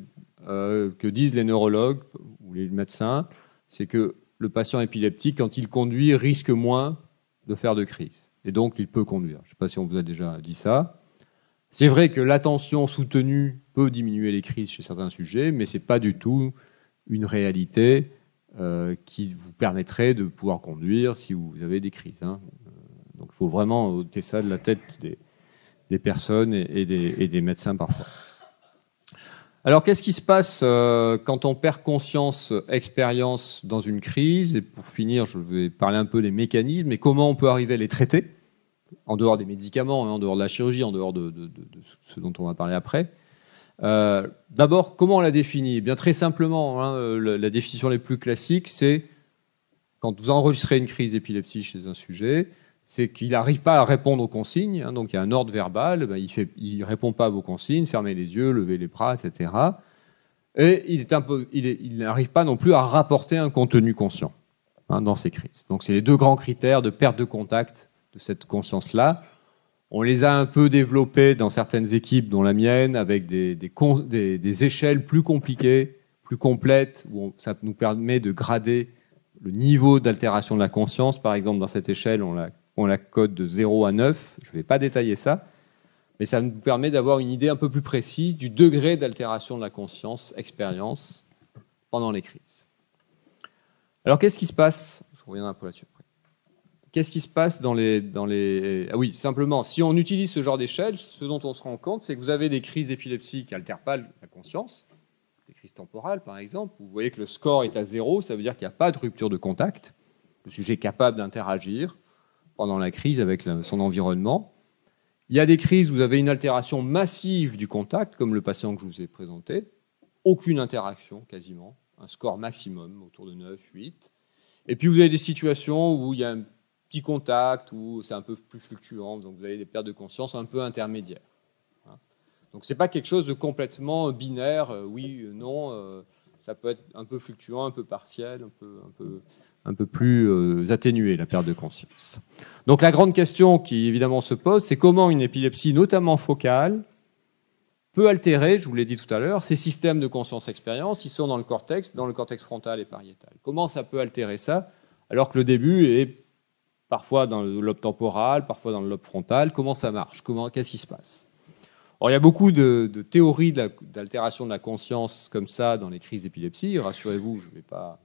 que disent les neurologues ou les médecins, c'est que le patient épileptique, quand il conduit, risque moins de faire de crise. Et donc il peut conduire. Je ne sais pas si on vous a déjà dit ça. C'est vrai que l'attention soutenue peut diminuer les crises chez certains sujets, mais ce n'est pas du tout une réalité qui vous permettrait de pouvoir conduire si vous avez des crises. Donc il faut vraiment ôter ça de la tête des personnes et des médecins parfois. Alors qu'est-ce qui se passe quand on perd conscience, expérience dans une crise? Et pour finir, je vais parler un peu des mécanismes et comment on peut arriver à les traiter, en dehors des médicaments, en dehors de la chirurgie, en dehors de ce dont on va parler après. D'abord, comment on la définit? Bien, très simplement, la définition la plus classique, c'est quand vous enregistrez une crise d'épilepsie chez un sujet, c'est qu'il n'arrive pas à répondre aux consignes, donc il y a un ordre verbal, il ne répond pas à vos consignes, fermez les yeux, levez les bras, etc. Et il n'arrive pas non plus à rapporter un contenu conscient dans ces crises. Donc c'est les deux grands critères de perte de contact de cette conscience-là. On les a un peu développés dans certaines équipes, dont la mienne, avec des échelles plus compliquées, plus complètes, où ça nous permet de grader le niveau d'altération de la conscience. Par exemple, dans cette échelle, on la code de 0 à 9. Je ne vais pas détailler ça, mais ça nous permet d'avoir une idée un peu plus précise du degré d'altération de la conscience, expérience, pendant les crises. Alors, qu'est-ce qui se passe? Je reviendrai un peu là-dessus. Qu'est-ce qui se passe dans les... Ah oui, simplement, si on utilise ce genre d'échelle, ce dont on se rend compte, c'est que vous avez des crises d'épilepsie qui n'altèrent pas la conscience, des crises temporales par exemple. Vous voyez que le score est à 0, ça veut dire qu'il n'y a pas de rupture de contact. Le sujet est capable d'interagir pendant la crise avec son environnement. Il y a des crises où vous avez une altération massive du contact, comme le patient que je vous ai présenté. Aucune interaction quasiment, un score maximum autour de 9, 8. Et puis vous avez des situations où il y a un petit contact, où c'est un peu plus fluctuant, donc vous avez des pertes de conscience un peu intermédiaires. Donc ce n'est pas quelque chose de complètement binaire, oui, non. ça peut être un peu fluctuant, un peu partiel, un peu plus atténué, la perte de conscience. Donc la grande question qui évidemment se pose, c'est comment une épilepsie, notamment focale, peut altérer, je vous l'ai dit tout à l'heure, ces systèmes de conscience-expérience qui sont dans le cortex frontal et pariétal. Comment ça peut altérer ça, alors que le début est parfois dans le lobe temporal, parfois dans le lobe frontal? Comment ça marche? Qu'est-ce qui se passe? Alors, il y a beaucoup de théories d'altération de la conscience comme ça dans les crises d'épilepsie. Rassurez-vous, je ne vais pas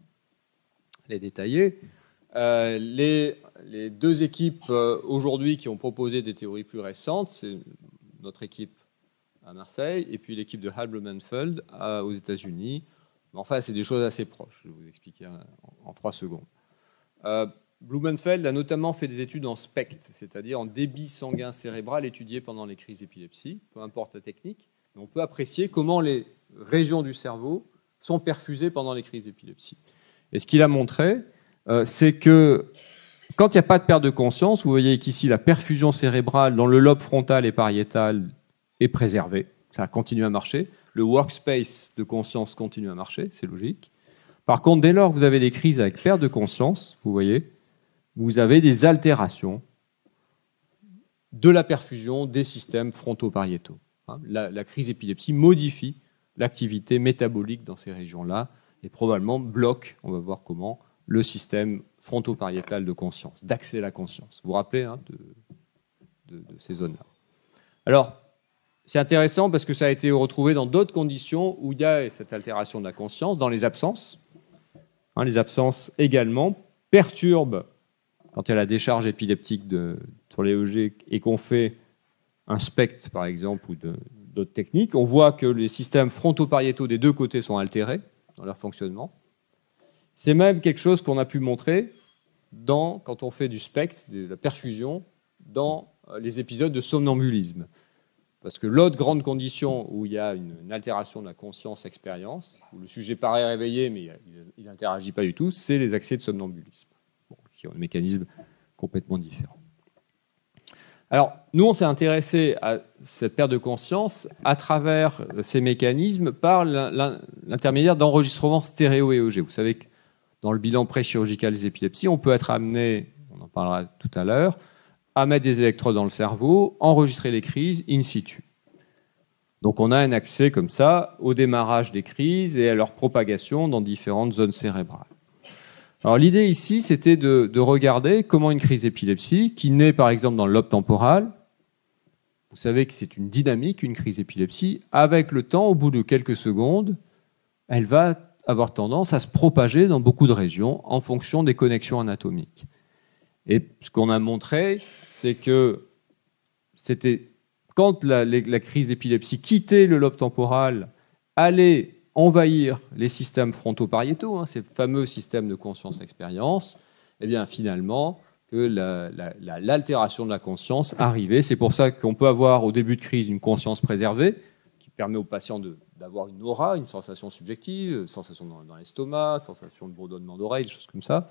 les détailler. Les deux équipes aujourd'hui qui ont proposé des théories plus récentes, c'est notre équipe à Marseille et puis l'équipe de Hal Blumenfeld aux États-Unis. Mais enfin, c'est des choses assez proches. Je vais vous expliquer en 3 secondes. Blumenfeld a notamment fait des études en SPECT, c'est-à-dire en débit sanguin cérébral étudié pendant les crises d'épilepsie, peu importe la technique, mais on peut apprécier comment les régions du cerveau sont perfusées pendant les crises d'épilepsie. Et ce qu'il a montré, c'est que quand il n'y a pas de perte de conscience, vous voyez qu'ici la perfusion cérébrale dans le lobe frontal et pariétal est préservée, ça continue à marcher, le workspace de conscience continue à marcher, c'est logique. Par contre, dès lors que vous avez des crises avec perte de conscience, vous voyez, vous avez des altérations de la perfusion des systèmes fronto-pariétaux. La crise d'épilepsie modifie l'activité métabolique dans ces régions-là et probablement bloque, on va voir comment, le système fronto-pariétal de conscience, d'accès à la conscience. Vous vous rappelez de ces zones-là. Alors, c'est intéressant parce que ça a été retrouvé dans d'autres conditions où il y a cette altération de la conscience, dans les absences. Les absences également perturbent, quand il y a la décharge épileptique sur les EEG et qu'on fait un SPECT, par exemple, ou d'autres techniques, on voit que les systèmes fronto-pariétaux des deux côtés sont altérés dans leur fonctionnement. C'est même quelque chose qu'on a pu montrer quand on fait du SPECT, de la perfusion, dans les épisodes de somnambulisme. Parce que l'autre grande condition où il y a une altération de la conscience-expérience, où le sujet paraît réveillé mais il n'interagit pas du tout, c'est les accès de somnambulisme, qui ont un mécanisme complètement différent. Alors, nous, on s'est intéressé à cette perte de conscience à travers ces mécanismes par l'intermédiaire d'enregistrements stéréo EEG. Vous savez que dans le bilan pré-chirurgical des épilepsies, on peut être amené, on en parlera tout à l'heure, à mettre des électrodes dans le cerveau, enregistrer les crises in situ. Donc on a un accès comme ça au démarrage des crises et à leur propagation dans différentes zones cérébrales. Alors l'idée ici, c'était de regarder comment une crise d'épilepsie, qui naît par exemple dans le lobe temporal, vous savez que c'est une dynamique, une crise d'épilepsie, avec le temps, au bout de quelques secondes, elle va avoir tendance à se propager dans beaucoup de régions en fonction des connexions anatomiques. Et ce qu'on a montré, c'est que c'était quand la crise d'épilepsie quittait le lobe temporal, allait envahir les systèmes fronto-pariétaux, ces fameux systèmes de conscience-expérience, et bien finalement, que l'altération de la conscience arrivait. C'est pour ça qu'on peut avoir au début de crise une conscience préservée, qui permet aux patients d'avoir une aura, une sensation subjective, une sensation dans l'estomac, sensation de bourdonnement d'oreille, des choses comme ça.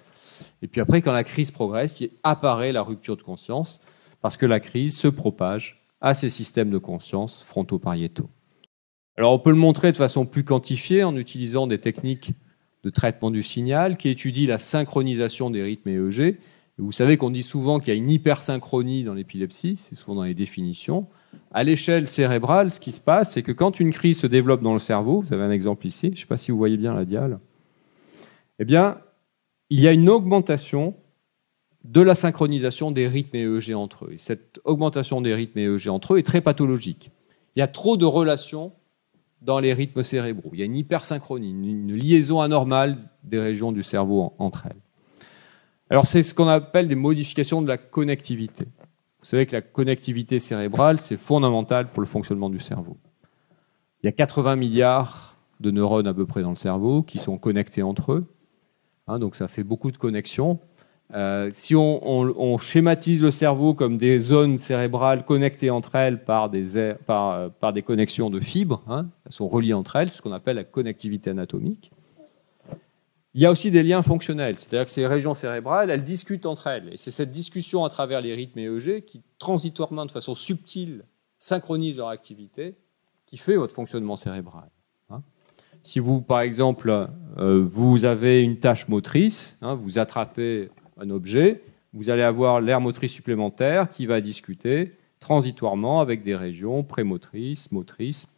Et puis après, quand la crise progresse, il apparaît la rupture de conscience, parce que la crise se propage à ces systèmes de conscience fronto-pariétaux. Alors on peut le montrer de façon plus quantifiée en utilisant des techniques de traitement du signal qui étudient la synchronisation des rythmes EEG. Vous savez qu'on dit souvent qu'il y a une hypersynchronie dans l'épilepsie, c'est souvent dans les définitions. À l'échelle cérébrale, ce qui se passe, c'est que quand une crise se développe dans le cerveau, vous avez un exemple ici, je ne sais pas si vous voyez bien la diale, eh bien, il y a une augmentation de la synchronisation des rythmes EEG entre eux. Et cette augmentation des rythmes EEG entre eux est très pathologique. Il y a trop de relations dans les rythmes cérébraux. Il y a une hypersynchronie, une liaison anormale des régions du cerveau entre elles. Alors c'est ce qu'on appelle des modifications de la connectivité. Vous savez que la connectivité cérébrale, c'est fondamental pour le fonctionnement du cerveau. Il y a 80 milliards de neurones à peu près dans le cerveau qui sont connectés entre eux. Donc ça fait beaucoup de connexions. Si on schématise le cerveau comme des zones cérébrales connectées entre elles par des connexions de fibres, elles sont reliées entre elles, c'est ce qu'on appelle la connectivité anatomique. Il y a aussi des liens fonctionnels, c'est-à-dire que ces régions cérébrales, elles discutent entre elles. Et c'est cette discussion à travers les rythmes EEG qui, transitoirement, de façon subtile, synchronise leur activité, qui fait votre fonctionnement cérébral. Si vous, par exemple, vous avez une tâche motrice, hein, vous attrapez un objet, vous allez avoir l'aire motrice supplémentaire qui va discuter transitoirement avec des régions prémotrices, motrices,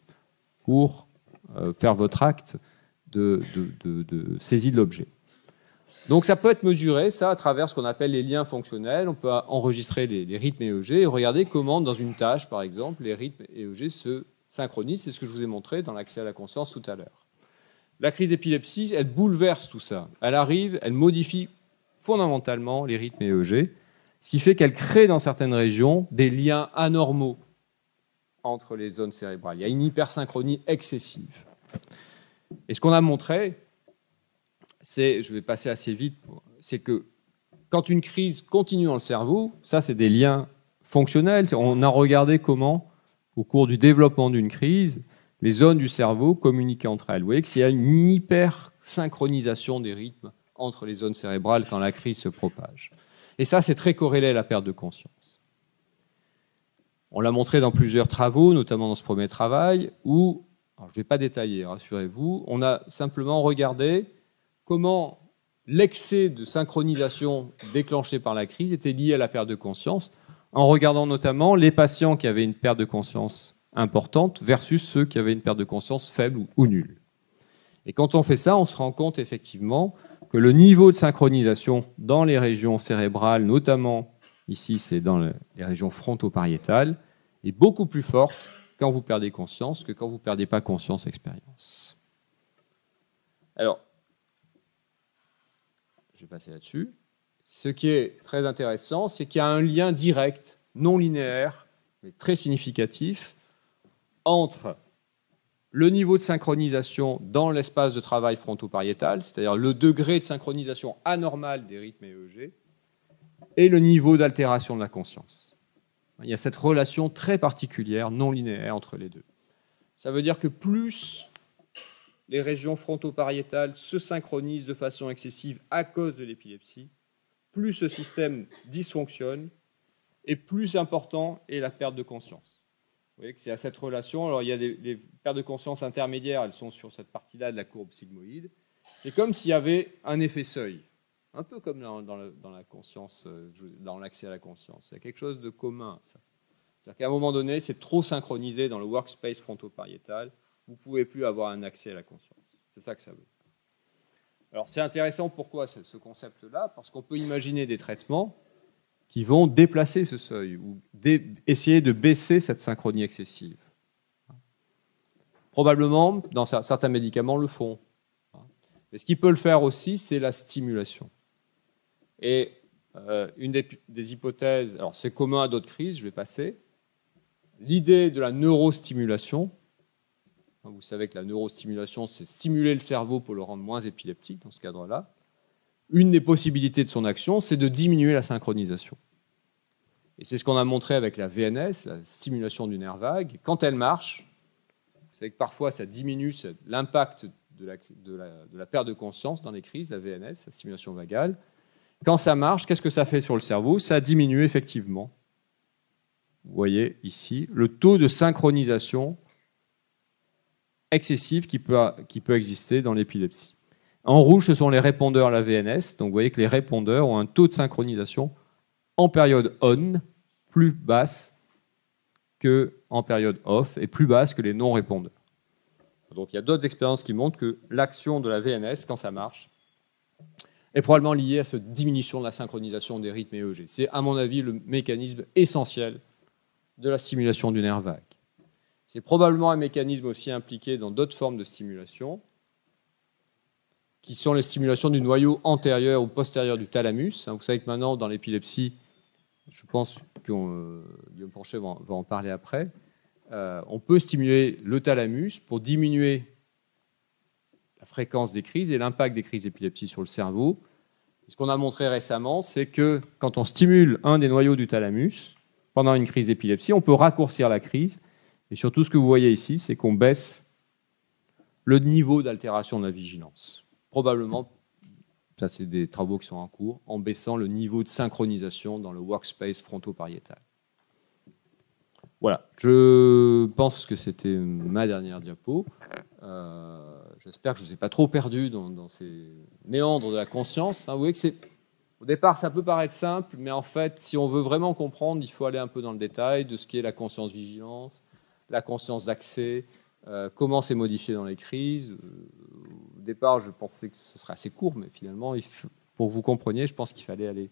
pour faire votre acte de saisie de l'objet. Donc ça peut être mesuré, ça, à travers ce qu'on appelle les liens fonctionnels. On peut enregistrer les rythmes EEG et regarder comment, dans une tâche, par exemple, les rythmes EEG se synchronisent. C'est ce que je vous ai montré dans l'accès à la conscience tout à l'heure. La crise d'épilepsie, elle bouleverse tout ça. Elle arrive, elle modifie fondamentalement les rythmes EEG, ce qui fait qu'elle crée dans certaines régions des liens anormaux entre les zones cérébrales. Il y a une hypersynchronie excessive. Et ce qu'on a montré, je vais passer assez vite, c'est que quand une crise continue dans le cerveau, ça c'est des liens fonctionnels. On a regardé comment, au cours du développement d'une crise, les zones du cerveau communiquaient entre elles. Vous voyez qu'il y a une hyper-synchronisation des rythmes entre les zones cérébrales quand la crise se propage. Et ça, c'est très corrélé à la perte de conscience. On l'a montré dans plusieurs travaux, notamment dans ce premier travail, où, alors je ne vais pas détailler, rassurez-vous, on a simplement regardé comment l'excès de synchronisation déclenché par la crise était lié à la perte de conscience, en regardant notamment les patients qui avaient une perte de conscience importante versus ceux qui avaient une perte de conscience faible ou nulle. Et quand on fait ça, on se rend compte effectivement que le niveau de synchronisation dans les régions cérébrales, notamment ici c'est dans les régions fronto-pariétales, est beaucoup plus forte quand vous perdez conscience que quand vous ne perdez pas conscience expérience. Alors, je vais passer là-dessus. Ce qui est très intéressant, c'est qu'il y a un lien direct, non linéaire, mais très significatif, entre le niveau de synchronisation dans l'espace de travail fronto-pariétal, c'est-à-dire le degré de synchronisation anormal des rythmes EEG, et le niveau d'altération de la conscience. Il y a cette relation très particulière, non linéaire, entre les deux. Ça veut dire que plus les régions fronto-pariétales se synchronisent de façon excessive à cause de l'épilepsie, plus ce système dysfonctionne et plus important est la perte de conscience. Vous voyez que c'est à cette relation. Alors il y a des pertes de conscience intermédiaires, elles sont sur cette partie-là de la courbe sigmoïde. C'est comme s'il y avait un effet seuil, un peu comme dans la conscience, dans l'accès à la conscience. Il y a quelque chose de commun, ça. C'est-à-dire qu'à un moment donné, c'est trop synchronisé dans le workspace fronto-pariétal, vous ne pouvez plus avoir un accès à la conscience. C'est ça que ça veut. Alors c'est intéressant, pourquoi ce concept-là? Parce qu'on peut imaginer des traitements qui vont déplacer ce seuil ou essayer de baisser cette synchronie excessive. Probablement, dans certains médicaments le font. Mais ce qui peut le faire aussi, c'est la stimulation. Et une des hypothèses, alors c'est commun à d'autres crises, je vais passer, l'idée de la neurostimulation. Vous savez que la neurostimulation, c'est stimuler le cerveau pour le rendre moins épileptique dans ce cadre-là. Une des possibilités de son action, c'est de diminuer la synchronisation. Et c'est ce qu'on a montré avec la VNS, la stimulation du nerf vague. Quand elle marche, vous savez que parfois ça diminue l'impact de la perte de conscience dans les crises, la VNS, la stimulation vagale. Quand ça marche, qu'est-ce que ça fait sur le cerveau? Ça diminue effectivement. Vous voyez ici le taux de synchronisation excessive qui peut exister dans l'épilepsie. En rouge, ce sont les répondeurs à la VNS. Donc vous voyez que les répondeurs ont un taux de synchronisation en période on plus basse qu'en période off et plus basse que les non-répondeurs. Donc il y a d'autres expériences qui montrent que l'action de la VNS, quand ça marche, est probablement liée à cette diminution de la synchronisation des rythmes EEG. C'est, à mon avis, le mécanisme essentiel de la stimulation du nerf vague. C'est probablement un mécanisme aussi impliqué dans d'autres formes de stimulation, qui sont les stimulations du noyau antérieur ou postérieur du thalamus. Vous savez que maintenant, dans l'épilepsie, je pense que Guillaume Porcher va en parler après, on peut stimuler le thalamus pour diminuer la fréquence des crises et l'impact des crises d'épilepsie sur le cerveau. Ce qu'on a montré récemment, c'est que quand on stimule un des noyaux du thalamus pendant une crise d'épilepsie, on peut raccourcir la crise. Et surtout, ce que vous voyez ici, c'est qu'on baisse le niveau d'altération de la vigilance. Probablement, ça c'est des travaux qui sont en cours, en baissant le niveau de synchronisation dans le workspace fronto-pariétal. Voilà, je pense que c'était ma dernière diapo. j'espère que je ne vous ai pas trop perdu dans ces méandres de la conscience. Vous voyez que au départ, ça peut paraître simple, mais en fait, si on veut vraiment comprendre, il faut aller un peu dans le détail de ce qu'est la conscience-vigilance, la conscience d'accès, comment c'est modifié dans les crises. Au départ, je pensais que ce serait assez court, mais finalement, pour que vous compreniez, je pense qu'il fallait aller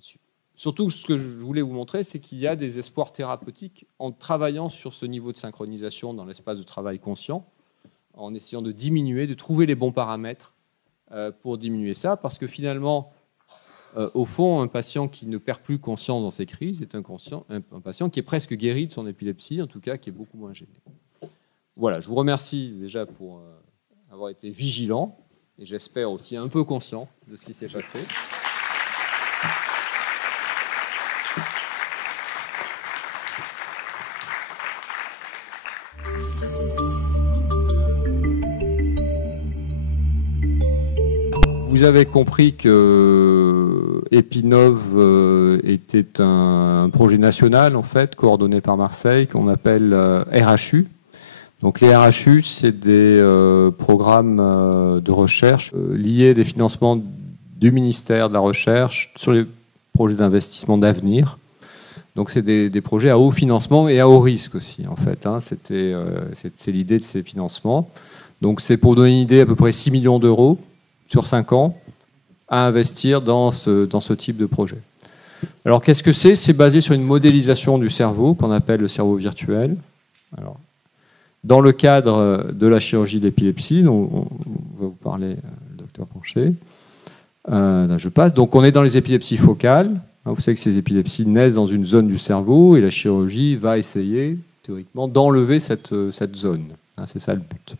dessus. Surtout, ce que je voulais vous montrer, c'est qu'il y a des espoirs thérapeutiques en travaillant sur ce niveau de synchronisation dans l'espace de travail conscient, en essayant de diminuer, de trouver les bons paramètres pour diminuer ça, parce que finalement, au fond, un patient qui ne perd plus conscience dans ses crises est un patient qui est presque guéri de son épilepsie, en tout cas qui est beaucoup moins gêné. Voilà, je vous remercie déjà pour avoir été vigilant, et j'espère aussi un peu conscient de ce qui s'est passé. Vous avez compris que Epinov était un projet national, en fait, coordonné par Marseille, qu'on appelle RHU. Donc les RHU, c'est des programmes de recherche liés à des financements du ministère de la Recherche sur les projets d'investissement d'avenir. Donc c'est des projets à haut financement et à haut risque aussi, en fait. C'est l'idée de ces financements. Donc c'est, pour donner une idée, à peu près 6 millions d'euros sur 5 ans à investir dans ce type de projet. Alors qu'est-ce que c'est ? C'est basé sur une modélisation du cerveau qu'on appelle le cerveau virtuel. Alors, dans le cadre de la chirurgie d'épilepsie, dont on va vous parler, le docteur Poncher, là je passe. Donc on est dans les épilepsies focales. Vous savez que ces épilepsies naissent dans une zone du cerveau et la chirurgie va essayer, théoriquement, d'enlever cette zone. C'est ça le but.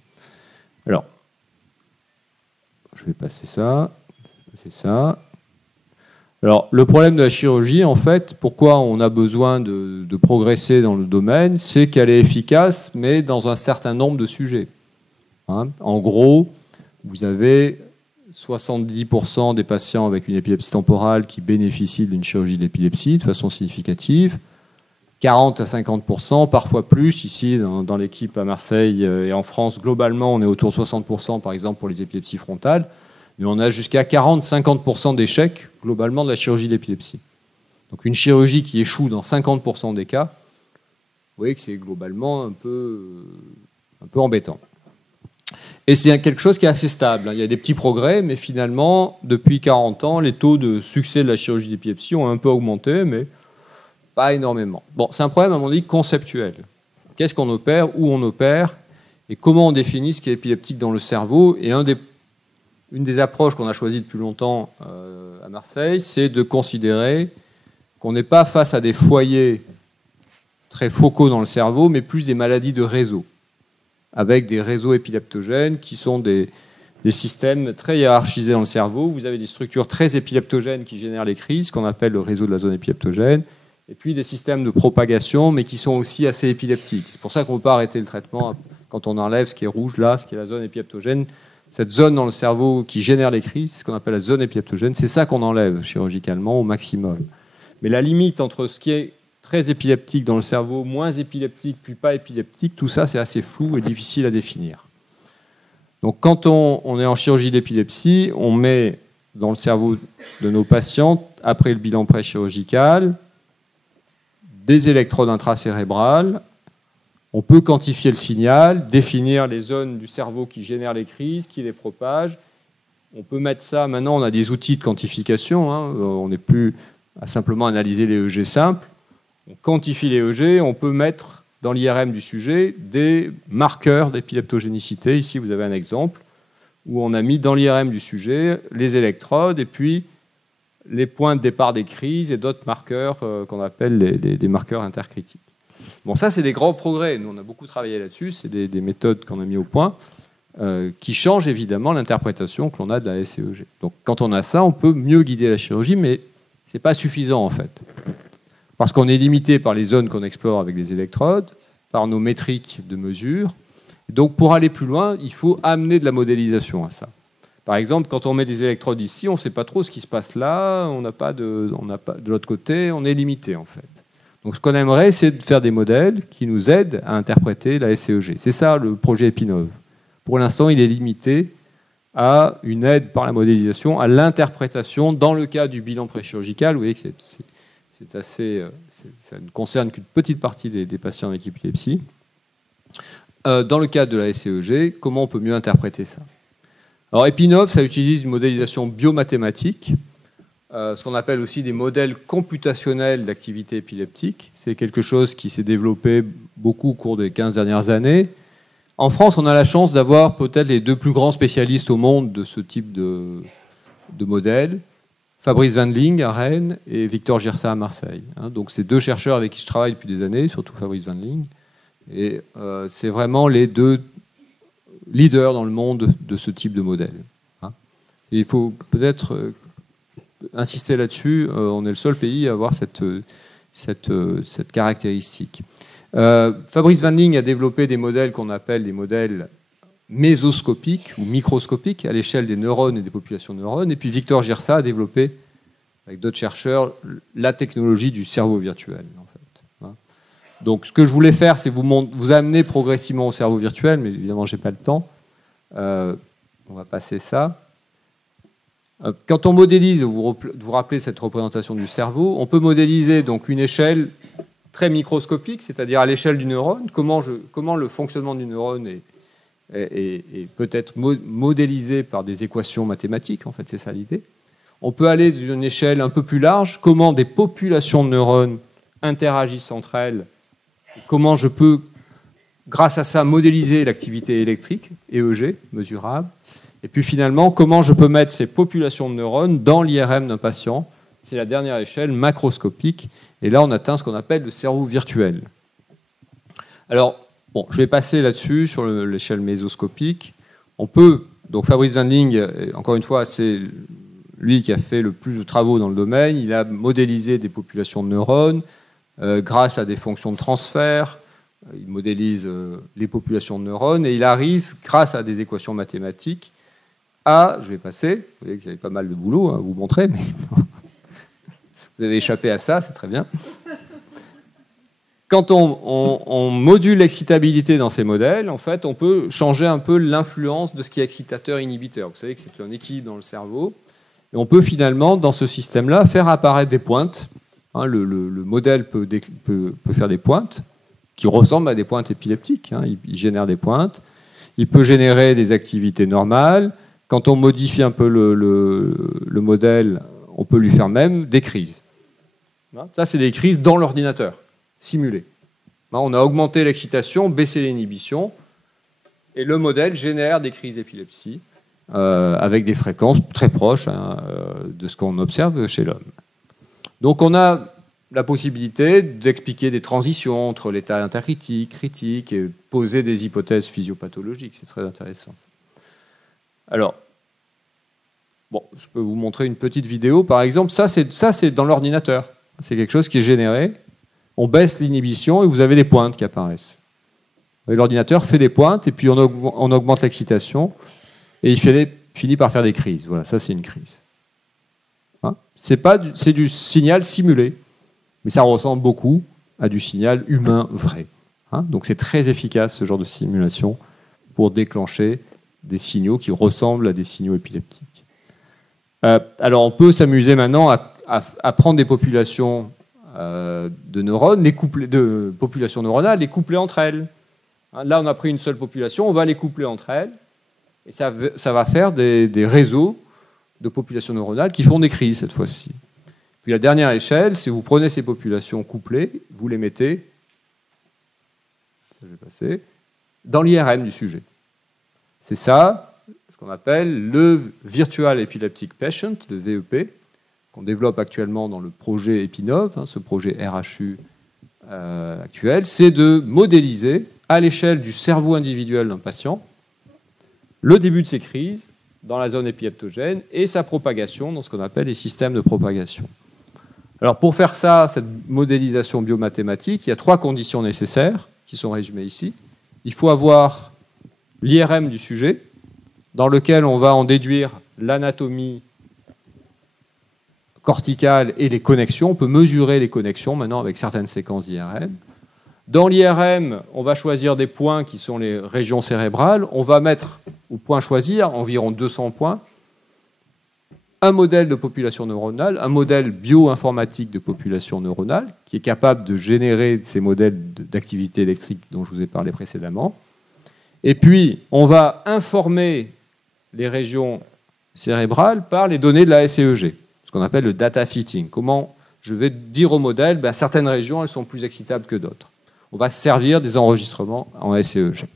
Alors, je vais passer ça. C'est ça. Alors, le problème de la chirurgie, en fait, pourquoi on a besoin de progresser dans le domaine, c'est qu'elle est efficace, mais dans un certain nombre de sujets. En gros, vous avez 70% des patients avec une épilepsie temporale qui bénéficient d'une chirurgie d'épilepsie de façon significative, 40 à 50%, parfois plus. Ici, dans l'équipe à Marseille et en France, globalement, on est autour de 60%, par exemple, pour les épilepsies frontales. Mais on a jusqu'à 40-50% d'échecs, globalement, de la chirurgie d'épilepsie. Donc une chirurgie qui échoue dans 50% des cas, vous voyez que c'est globalement un peu embêtant. Et c'est quelque chose qui est assez stable. Il y a des petits progrès, mais finalement, depuis 40 ans, les taux de succès de la chirurgie d'épilepsie ont un peu augmenté, mais pas énormément. Bon, c'est un problème, à mon avis, conceptuel. Qu'est-ce qu'on opère, où on opère, et comment on définit ce qui est épileptique dans le cerveau. Et une des approches qu'on a choisies depuis longtemps à Marseille, c'est de considérer qu'on n'est pas face à des foyers très focaux dans le cerveau, mais plus des maladies de réseau, avec des réseaux épileptogènes qui sont des systèmes très hiérarchisés dans le cerveau. Vous avez des structures très épileptogènes qui génèrent les crises, qu'on appelle le réseau de la zone épileptogène, et puis des systèmes de propagation, mais qui sont aussi assez épileptiques. C'est pour ça qu'on ne peut pas arrêter le traitement quand on enlève ce qui est rouge là, ce qui est la zone épileptogène. Cette zone dans le cerveau qui génère les crises, c'est ce qu'on appelle la zone épileptogène, c'est ça qu'on enlève chirurgicalement au maximum. Mais la limite entre ce qui est très épileptique dans le cerveau, moins épileptique, puis pas épileptique, tout ça c'est assez flou et difficile à définir. Donc quand on est en chirurgie d'épilepsie, on met dans le cerveau de nos patients, après le bilan pré-chirurgical, des électrodes intracérébrales. On peut quantifier le signal, définir les zones du cerveau qui génèrent les crises, qui les propagent. On peut mettre ça, maintenant on a des outils de quantification, on n'est plus à simplement analyser les EEG simples. On quantifie les EEG, on peut mettre dans l'IRM du sujet des marqueurs d'épileptogénicité. Ici vous avez un exemple où on a mis dans l'IRM du sujet les électrodes et puis les points de départ des crises et d'autres marqueurs qu'on appelle des marqueurs intercritiques. Bon, ça, c'est des grands progrès. Nous, on a beaucoup travaillé là-dessus. C'est des méthodes qu'on a mis au point qui changent évidemment l'interprétation que l'on a de la SCEG. Donc, quand on a ça, on peut mieux guider la chirurgie, mais ce n'est pas suffisant, en fait. Parce qu'on est limité par les zones qu'on explore avec les électrodes, par nos métriques de mesure. Donc, pour aller plus loin, il faut amener de la modélisation à ça. Par exemple, quand on met des électrodes ici, on ne sait pas trop ce qui se passe là, on n'a pas de l'autre côté, on est limité, en fait. Donc ce qu'on aimerait, c'est de faire des modèles qui nous aident à interpréter la SCEG. C'est ça le projet Epinov. Pour l'instant, il est limité à une aide par la modélisation, à l'interprétation dans le cas du bilan préchirurgical. Vous voyez que c'est assez, ça ne concerne qu'une petite partie des patients avec épilepsie. Dans le cadre de la SCEG, comment on peut mieux interpréter ça? Alors Epinov, ça utilise une modélisation biomathématique, ce qu'on appelle aussi des modèles computationnels d'activité épileptique. C'est quelque chose qui s'est développé beaucoup au cours des 15 dernières années. En France, on a la chance d'avoir peut-être les deux plus grands spécialistes au monde de ce type de modèle, Fabrice Wendling à Rennes et Victor Girsa à Marseille. Donc c'est deux chercheurs avec qui je travaille depuis des années, surtout Fabrice Wendling. Et c'est vraiment les deux leaders dans le monde de ce type de modèle. Et il faut peut-être insister là-dessus, on est le seul pays à avoir cette caractéristique. Fabrice Wendling a développé des modèles qu'on appelle des modèles mésoscopiques ou microscopiques à l'échelle des neurones et des populations de neurones. Et puis Victor Girsa a développé, avec d'autres chercheurs, la technologie du cerveau virtuel. En fait. Donc ce que je voulais faire, c'est vous amener progressivement au cerveau virtuel, mais évidemment, je n'ai pas le temps. On va passer ça. Quand on modélise, vous rappelez cette représentation du cerveau, on peut modéliser donc une échelle très microscopique, c'est-à-dire à l'échelle du neurone, comment le fonctionnement du neurone est peut-être modélisé par des équations mathématiques, en fait, c'est ça l'idée. On peut aller d'une échelle un peu plus large, comment des populations de neurones interagissent entre elles, comment je peux, grâce à ça, modéliser l'activité électrique, EEG, mesurable, et puis finalement, comment je peux mettre ces populations de neurones dans l'IRM d'un patient. C'est la dernière échelle macroscopique, et là on atteint ce qu'on appelle le cerveau virtuel. Alors, bon, je vais passer là-dessus, sur l'échelle mésoscopique. On peut, donc Fabrice Wendling, encore une fois, c'est lui qui a fait le plus de travaux dans le domaine, il a modélisé des populations de neurones grâce à des fonctions de transfert, il modélise les populations de neurones, et il arrive, grâce à des équations mathématiques, je vais passer, vous voyez que j'avais pas mal de boulot à vous montrer, mais vous avez échappé à ça, c'est très bien. Quand on module l'excitabilité dans ces modèles, en fait, on peut changer un peu l'influence de ce qui est excitateur-inhibiteur. Vous savez que c'est un équilibre dans le cerveau. Et on peut finalement, dans ce système-là, faire apparaître des pointes. Le modèle peut faire des pointes qui ressemblent à des pointes épileptiques. Il génère des pointes. Il peut générer des activités normales. Quand on modifie un peu le modèle, on peut lui faire même des crises. Ça, c'est des crises dans l'ordinateur, simulées. On a augmenté l'excitation, baissé l'inhibition, et le modèle génère des crises d'épilepsie avec des fréquences très proches de ce qu'on observe chez l'homme. Donc on a la possibilité d'expliquer des transitions entre l'état intercritique, critique, et poser des hypothèses physiopathologiques. C'est très intéressant. Alors, bon, je peux vous montrer une petite vidéo, par exemple. Ça, c'est dans l'ordinateur. C'est quelque chose qui est généré. On baisse l'inhibition et vous avez des pointes qui apparaissent. L'ordinateur fait des pointes et puis on augmente l'excitation et il finit par faire des crises. Voilà, ça c'est une crise. C'est du signal simulé, mais ça ressemble beaucoup à du signal humain vrai. Donc c'est très efficace ce genre de simulation pour déclencher des signaux qui ressemblent à des signaux épileptiques. Alors on peut s'amuser maintenant à prendre des populations de neurones, de populations neuronales, les coupler entre elles. Là, on a pris une seule population, on va les coupler entre elles, et ça va faire des réseaux de populations neuronales qui font des crises cette fois-ci. Puis la dernière échelle, c'est vous prenez ces populations couplées, vous les mettez, je vais passer, dans l'IRM du sujet. C'est ça, ce qu'on appelle le Virtual Epileptic Patient, le VEP, qu'on développe actuellement dans le projet Epinov, ce projet RHU actuel, c'est de modéliser à l'échelle du cerveau individuel d'un patient le début de ses crises dans la zone épileptogène et sa propagation dans ce qu'on appelle les systèmes de propagation. Alors pour faire ça, cette modélisation biomathématique, il y a 3 conditions nécessaires qui sont résumées ici. Il faut avoir l'IRM du sujet, dans lequel on va en déduire l'anatomie corticale et les connexions. On peut mesurer les connexions maintenant avec certaines séquences d'IRM. Dans l'IRM, on va choisir des points qui sont les régions cérébrales. On va mettre au point choisir, environ 200 points, un modèle de population neuronale, un modèle bioinformatique de population neuronale, qui est capable de générer ces modèles d'activité électrique dont je vous ai parlé précédemment. Et puis, on va informer les régions cérébrales par les données de la SEEG, ce qu'on appelle le data fitting. Comment je vais dire au modèle, certaines régions, elles sont plus excitables que d'autres. On va se servir des enregistrements en SEEG.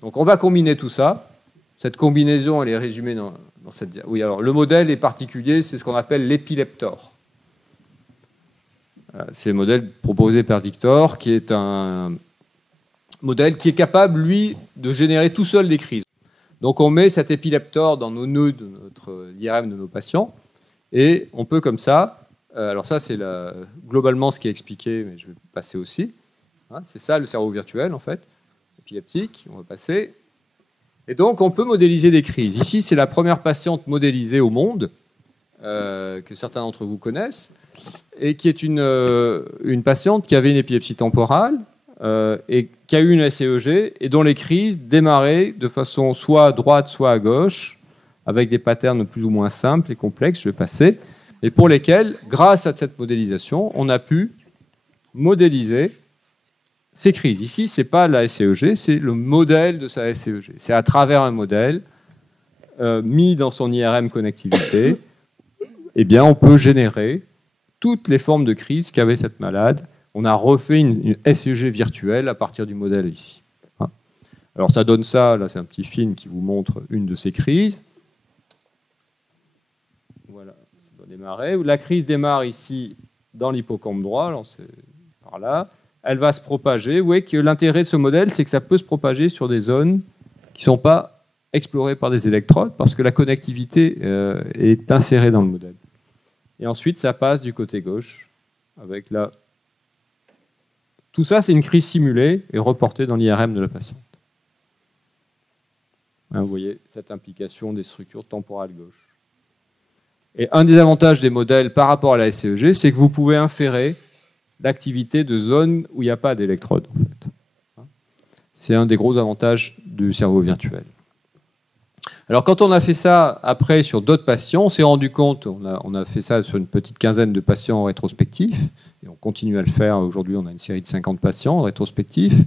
Donc, on va combiner tout ça. Cette combinaison, elle est résumée dans cette diapositive. Oui, alors le modèle est particulier, c'est ce qu'on appelle l'épileptor. C'est le modèle proposé par Victor, qui est un modèle qui est capable, lui, de générer tout seul des crises. Donc on met cet épileptor dans nos nœuds de notre IRM de nos patients, et on peut comme ça, alors ça c'est globalement ce qui est expliqué, mais je vais passer aussi. C'est ça le cerveau virtuel en fait, épileptique, on va passer. Et donc, on peut modéliser des crises. Ici, c'est la première patiente modélisée au monde, que certains d'entre vous connaissent, et qui est une patiente qui avait une épilepsie temporale et qui a eu une SEEG, et dont les crises démarraient de façon soit à droite, soit à gauche, avec des patterns plus ou moins simples et complexes, je vais passer, et pour lesquels, grâce à cette modélisation, on a pu modéliser ces crises. Ici, ce n'est pas la SEEG, c'est le modèle de sa SEEG. C'est à travers un modèle mis dans son IRM connectivité, eh bien, on peut générer toutes les formes de crise qu'avait cette malade. On a refait une SEEG virtuelle à partir du modèle ici. Alors ça donne ça, là c'est un petit film qui vous montre une de ces crises. Voilà, ça doit démarrer. La crise démarre ici dans l'hippocampe droit, alors c'est par là. Elle va se propager. Vous voyez que l'intérêt de ce modèle, c'est que ça peut se propager sur des zones qui ne sont pas explorées par des électrodes, parce que la connectivité est insérée dans le modèle. Et ensuite, ça passe du côté gauche, avec la... Tout ça, c'est une crise simulée et reportée dans l'IRM de la patiente. Vous voyez cette implication des structures temporales gauche. Et un des avantages des modèles par rapport à la SEEG, c'est que vous pouvez inférer l'activité de zones où il n'y a pas d'électrode. En fait. C'est un des gros avantages du cerveau virtuel. Alors quand on a fait ça après sur d'autres patients, on s'est rendu compte, on a fait ça sur une petite quinzaine de patients rétrospectifs, et on continue à le faire. Aujourd'hui, on a une série de 50 patients rétrospectifs.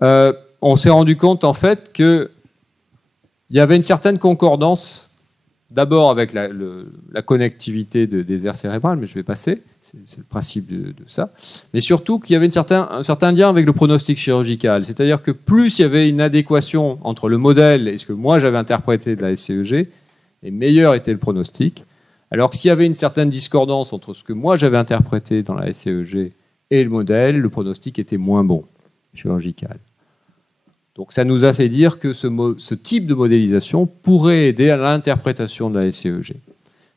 On s'est rendu compte en fait qu'il y avait une certaine concordance, d'abord avec la connectivité des aires cérébrales, mais je vais passer. C'est le principe de ça. Mais surtout qu'il y avait un certain lien avec le pronostic chirurgical. C'est-à-dire que plus il y avait une adéquation entre le modèle et ce que moi j'avais interprété de la SEEG, et meilleur était le pronostic. Alors que s'il y avait une certaine discordance entre ce que moi j'avais interprété dans la SEEG et le modèle, le pronostic était moins bon, chirurgical. Donc ça nous a fait dire que ce type de modélisation pourrait aider à l'interprétation de la SEEG.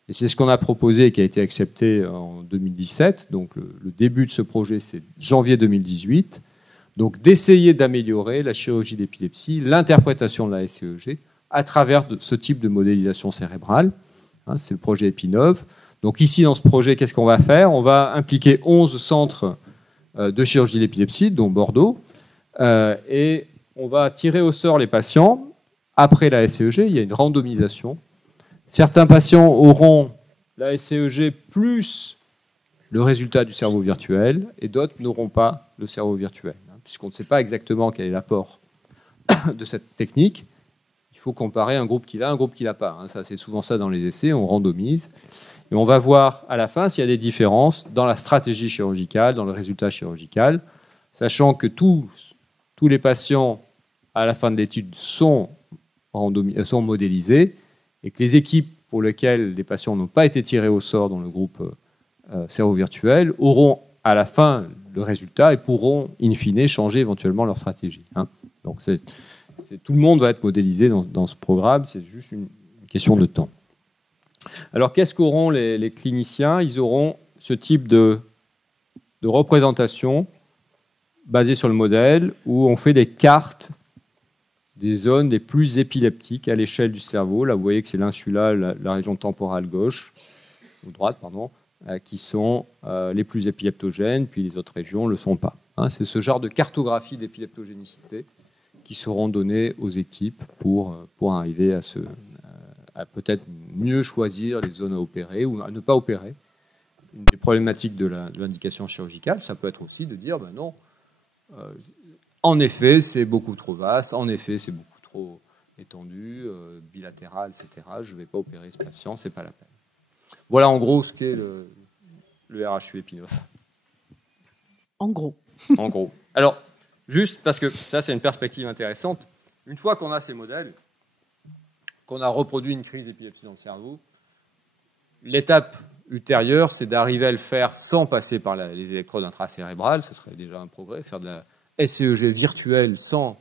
Et c'est ce qu'on a proposé et qui a été accepté en 2017. Donc le début de ce projet, c'est janvier 2018. Donc d'essayer d'améliorer la chirurgie d'épilepsie, l'interprétation de la SEEG, à travers ce type de modélisation cérébrale. C'est le projet Epinov. Donc ici, dans ce projet, qu'est-ce qu'on va faire? On va impliquer 11 centres de chirurgie d'épilepsie, dont Bordeaux. Et on va tirer au sort les patients. Après la SEEG, il y a une randomisation. Certains patients auront la SEEG plus le résultat du cerveau virtuel et d'autres n'auront pas le cerveau virtuel. Puisqu'on ne sait pas exactement quel est l'apport de cette technique, il faut comparer un groupe qui l'a, un groupe qui l'a pas. Ça, c'est souvent ça dans les essais, on randomise. Et on va voir à la fin s'il y a des différences dans la stratégie chirurgicale, dans le résultat chirurgical, sachant que tous les patients, à la fin de l'étude, sont modélisés, et que les équipes pour lesquelles les patients n'ont pas été tirés au sort dans le groupe cerveau virtuel auront à la fin le résultat et pourront in fine changer éventuellement leur stratégie. Donc tout le monde va être modélisé dans ce programme, c'est juste une question de temps. Alors qu'est-ce qu'auront les cliniciens? Ils auront ce type de représentation basée sur le modèle où on fait des cartes des zones les plus épileptiques à l'échelle du cerveau. Là, vous voyez que c'est l'insula, la région temporale gauche, ou droite, pardon, qui sont les plus épileptogènes, puis les autres régions ne le sont pas. Hein, c'est ce genre de cartographie d'épileptogénicité qui seront données aux équipes pour arriver à peut-être mieux choisir les zones à opérer ou à ne pas opérer. Une des problématiques de l'indication chirurgicale, ça peut être aussi de dire, ben non, en effet, c'est beaucoup trop vaste, en effet, c'est beaucoup trop étendu, bilatéral, etc. Je ne vais pas opérer ce patient, c'est pas la peine. Voilà en gros ce qu'est le RHU Epinov. En gros. En gros. Alors, juste parce que ça, c'est une perspective intéressante. Une fois qu'on a ces modèles, qu'on a reproduit une crise d'épilepsie dans le cerveau, l'étape ultérieure, c'est d'arriver à le faire sans passer par les électrodes intracérébrales. Ce serait déjà un progrès, faire de la SCEG virtuelle sans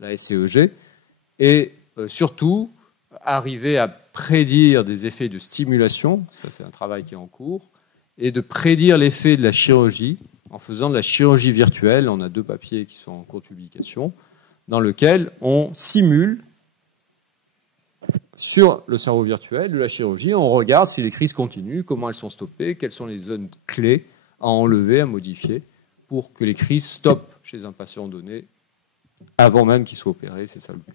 la SCEG. Et surtout, arriver à prédire des effets de stimulation, ça c'est un travail qui est en cours, et de prédire l'effet de la chirurgie en faisant de la chirurgie virtuelle. On a 2 papiers qui sont en cours de publication, dans lesquels on simule sur le cerveau virtuel de la chirurgie, on regarde si les crises continuent, comment elles sont stoppées, quelles sont les zones clés à enlever, à modifier, pour que les crises stoppent chez un patient donné avant même qu'il soit opéré. C'est ça le but.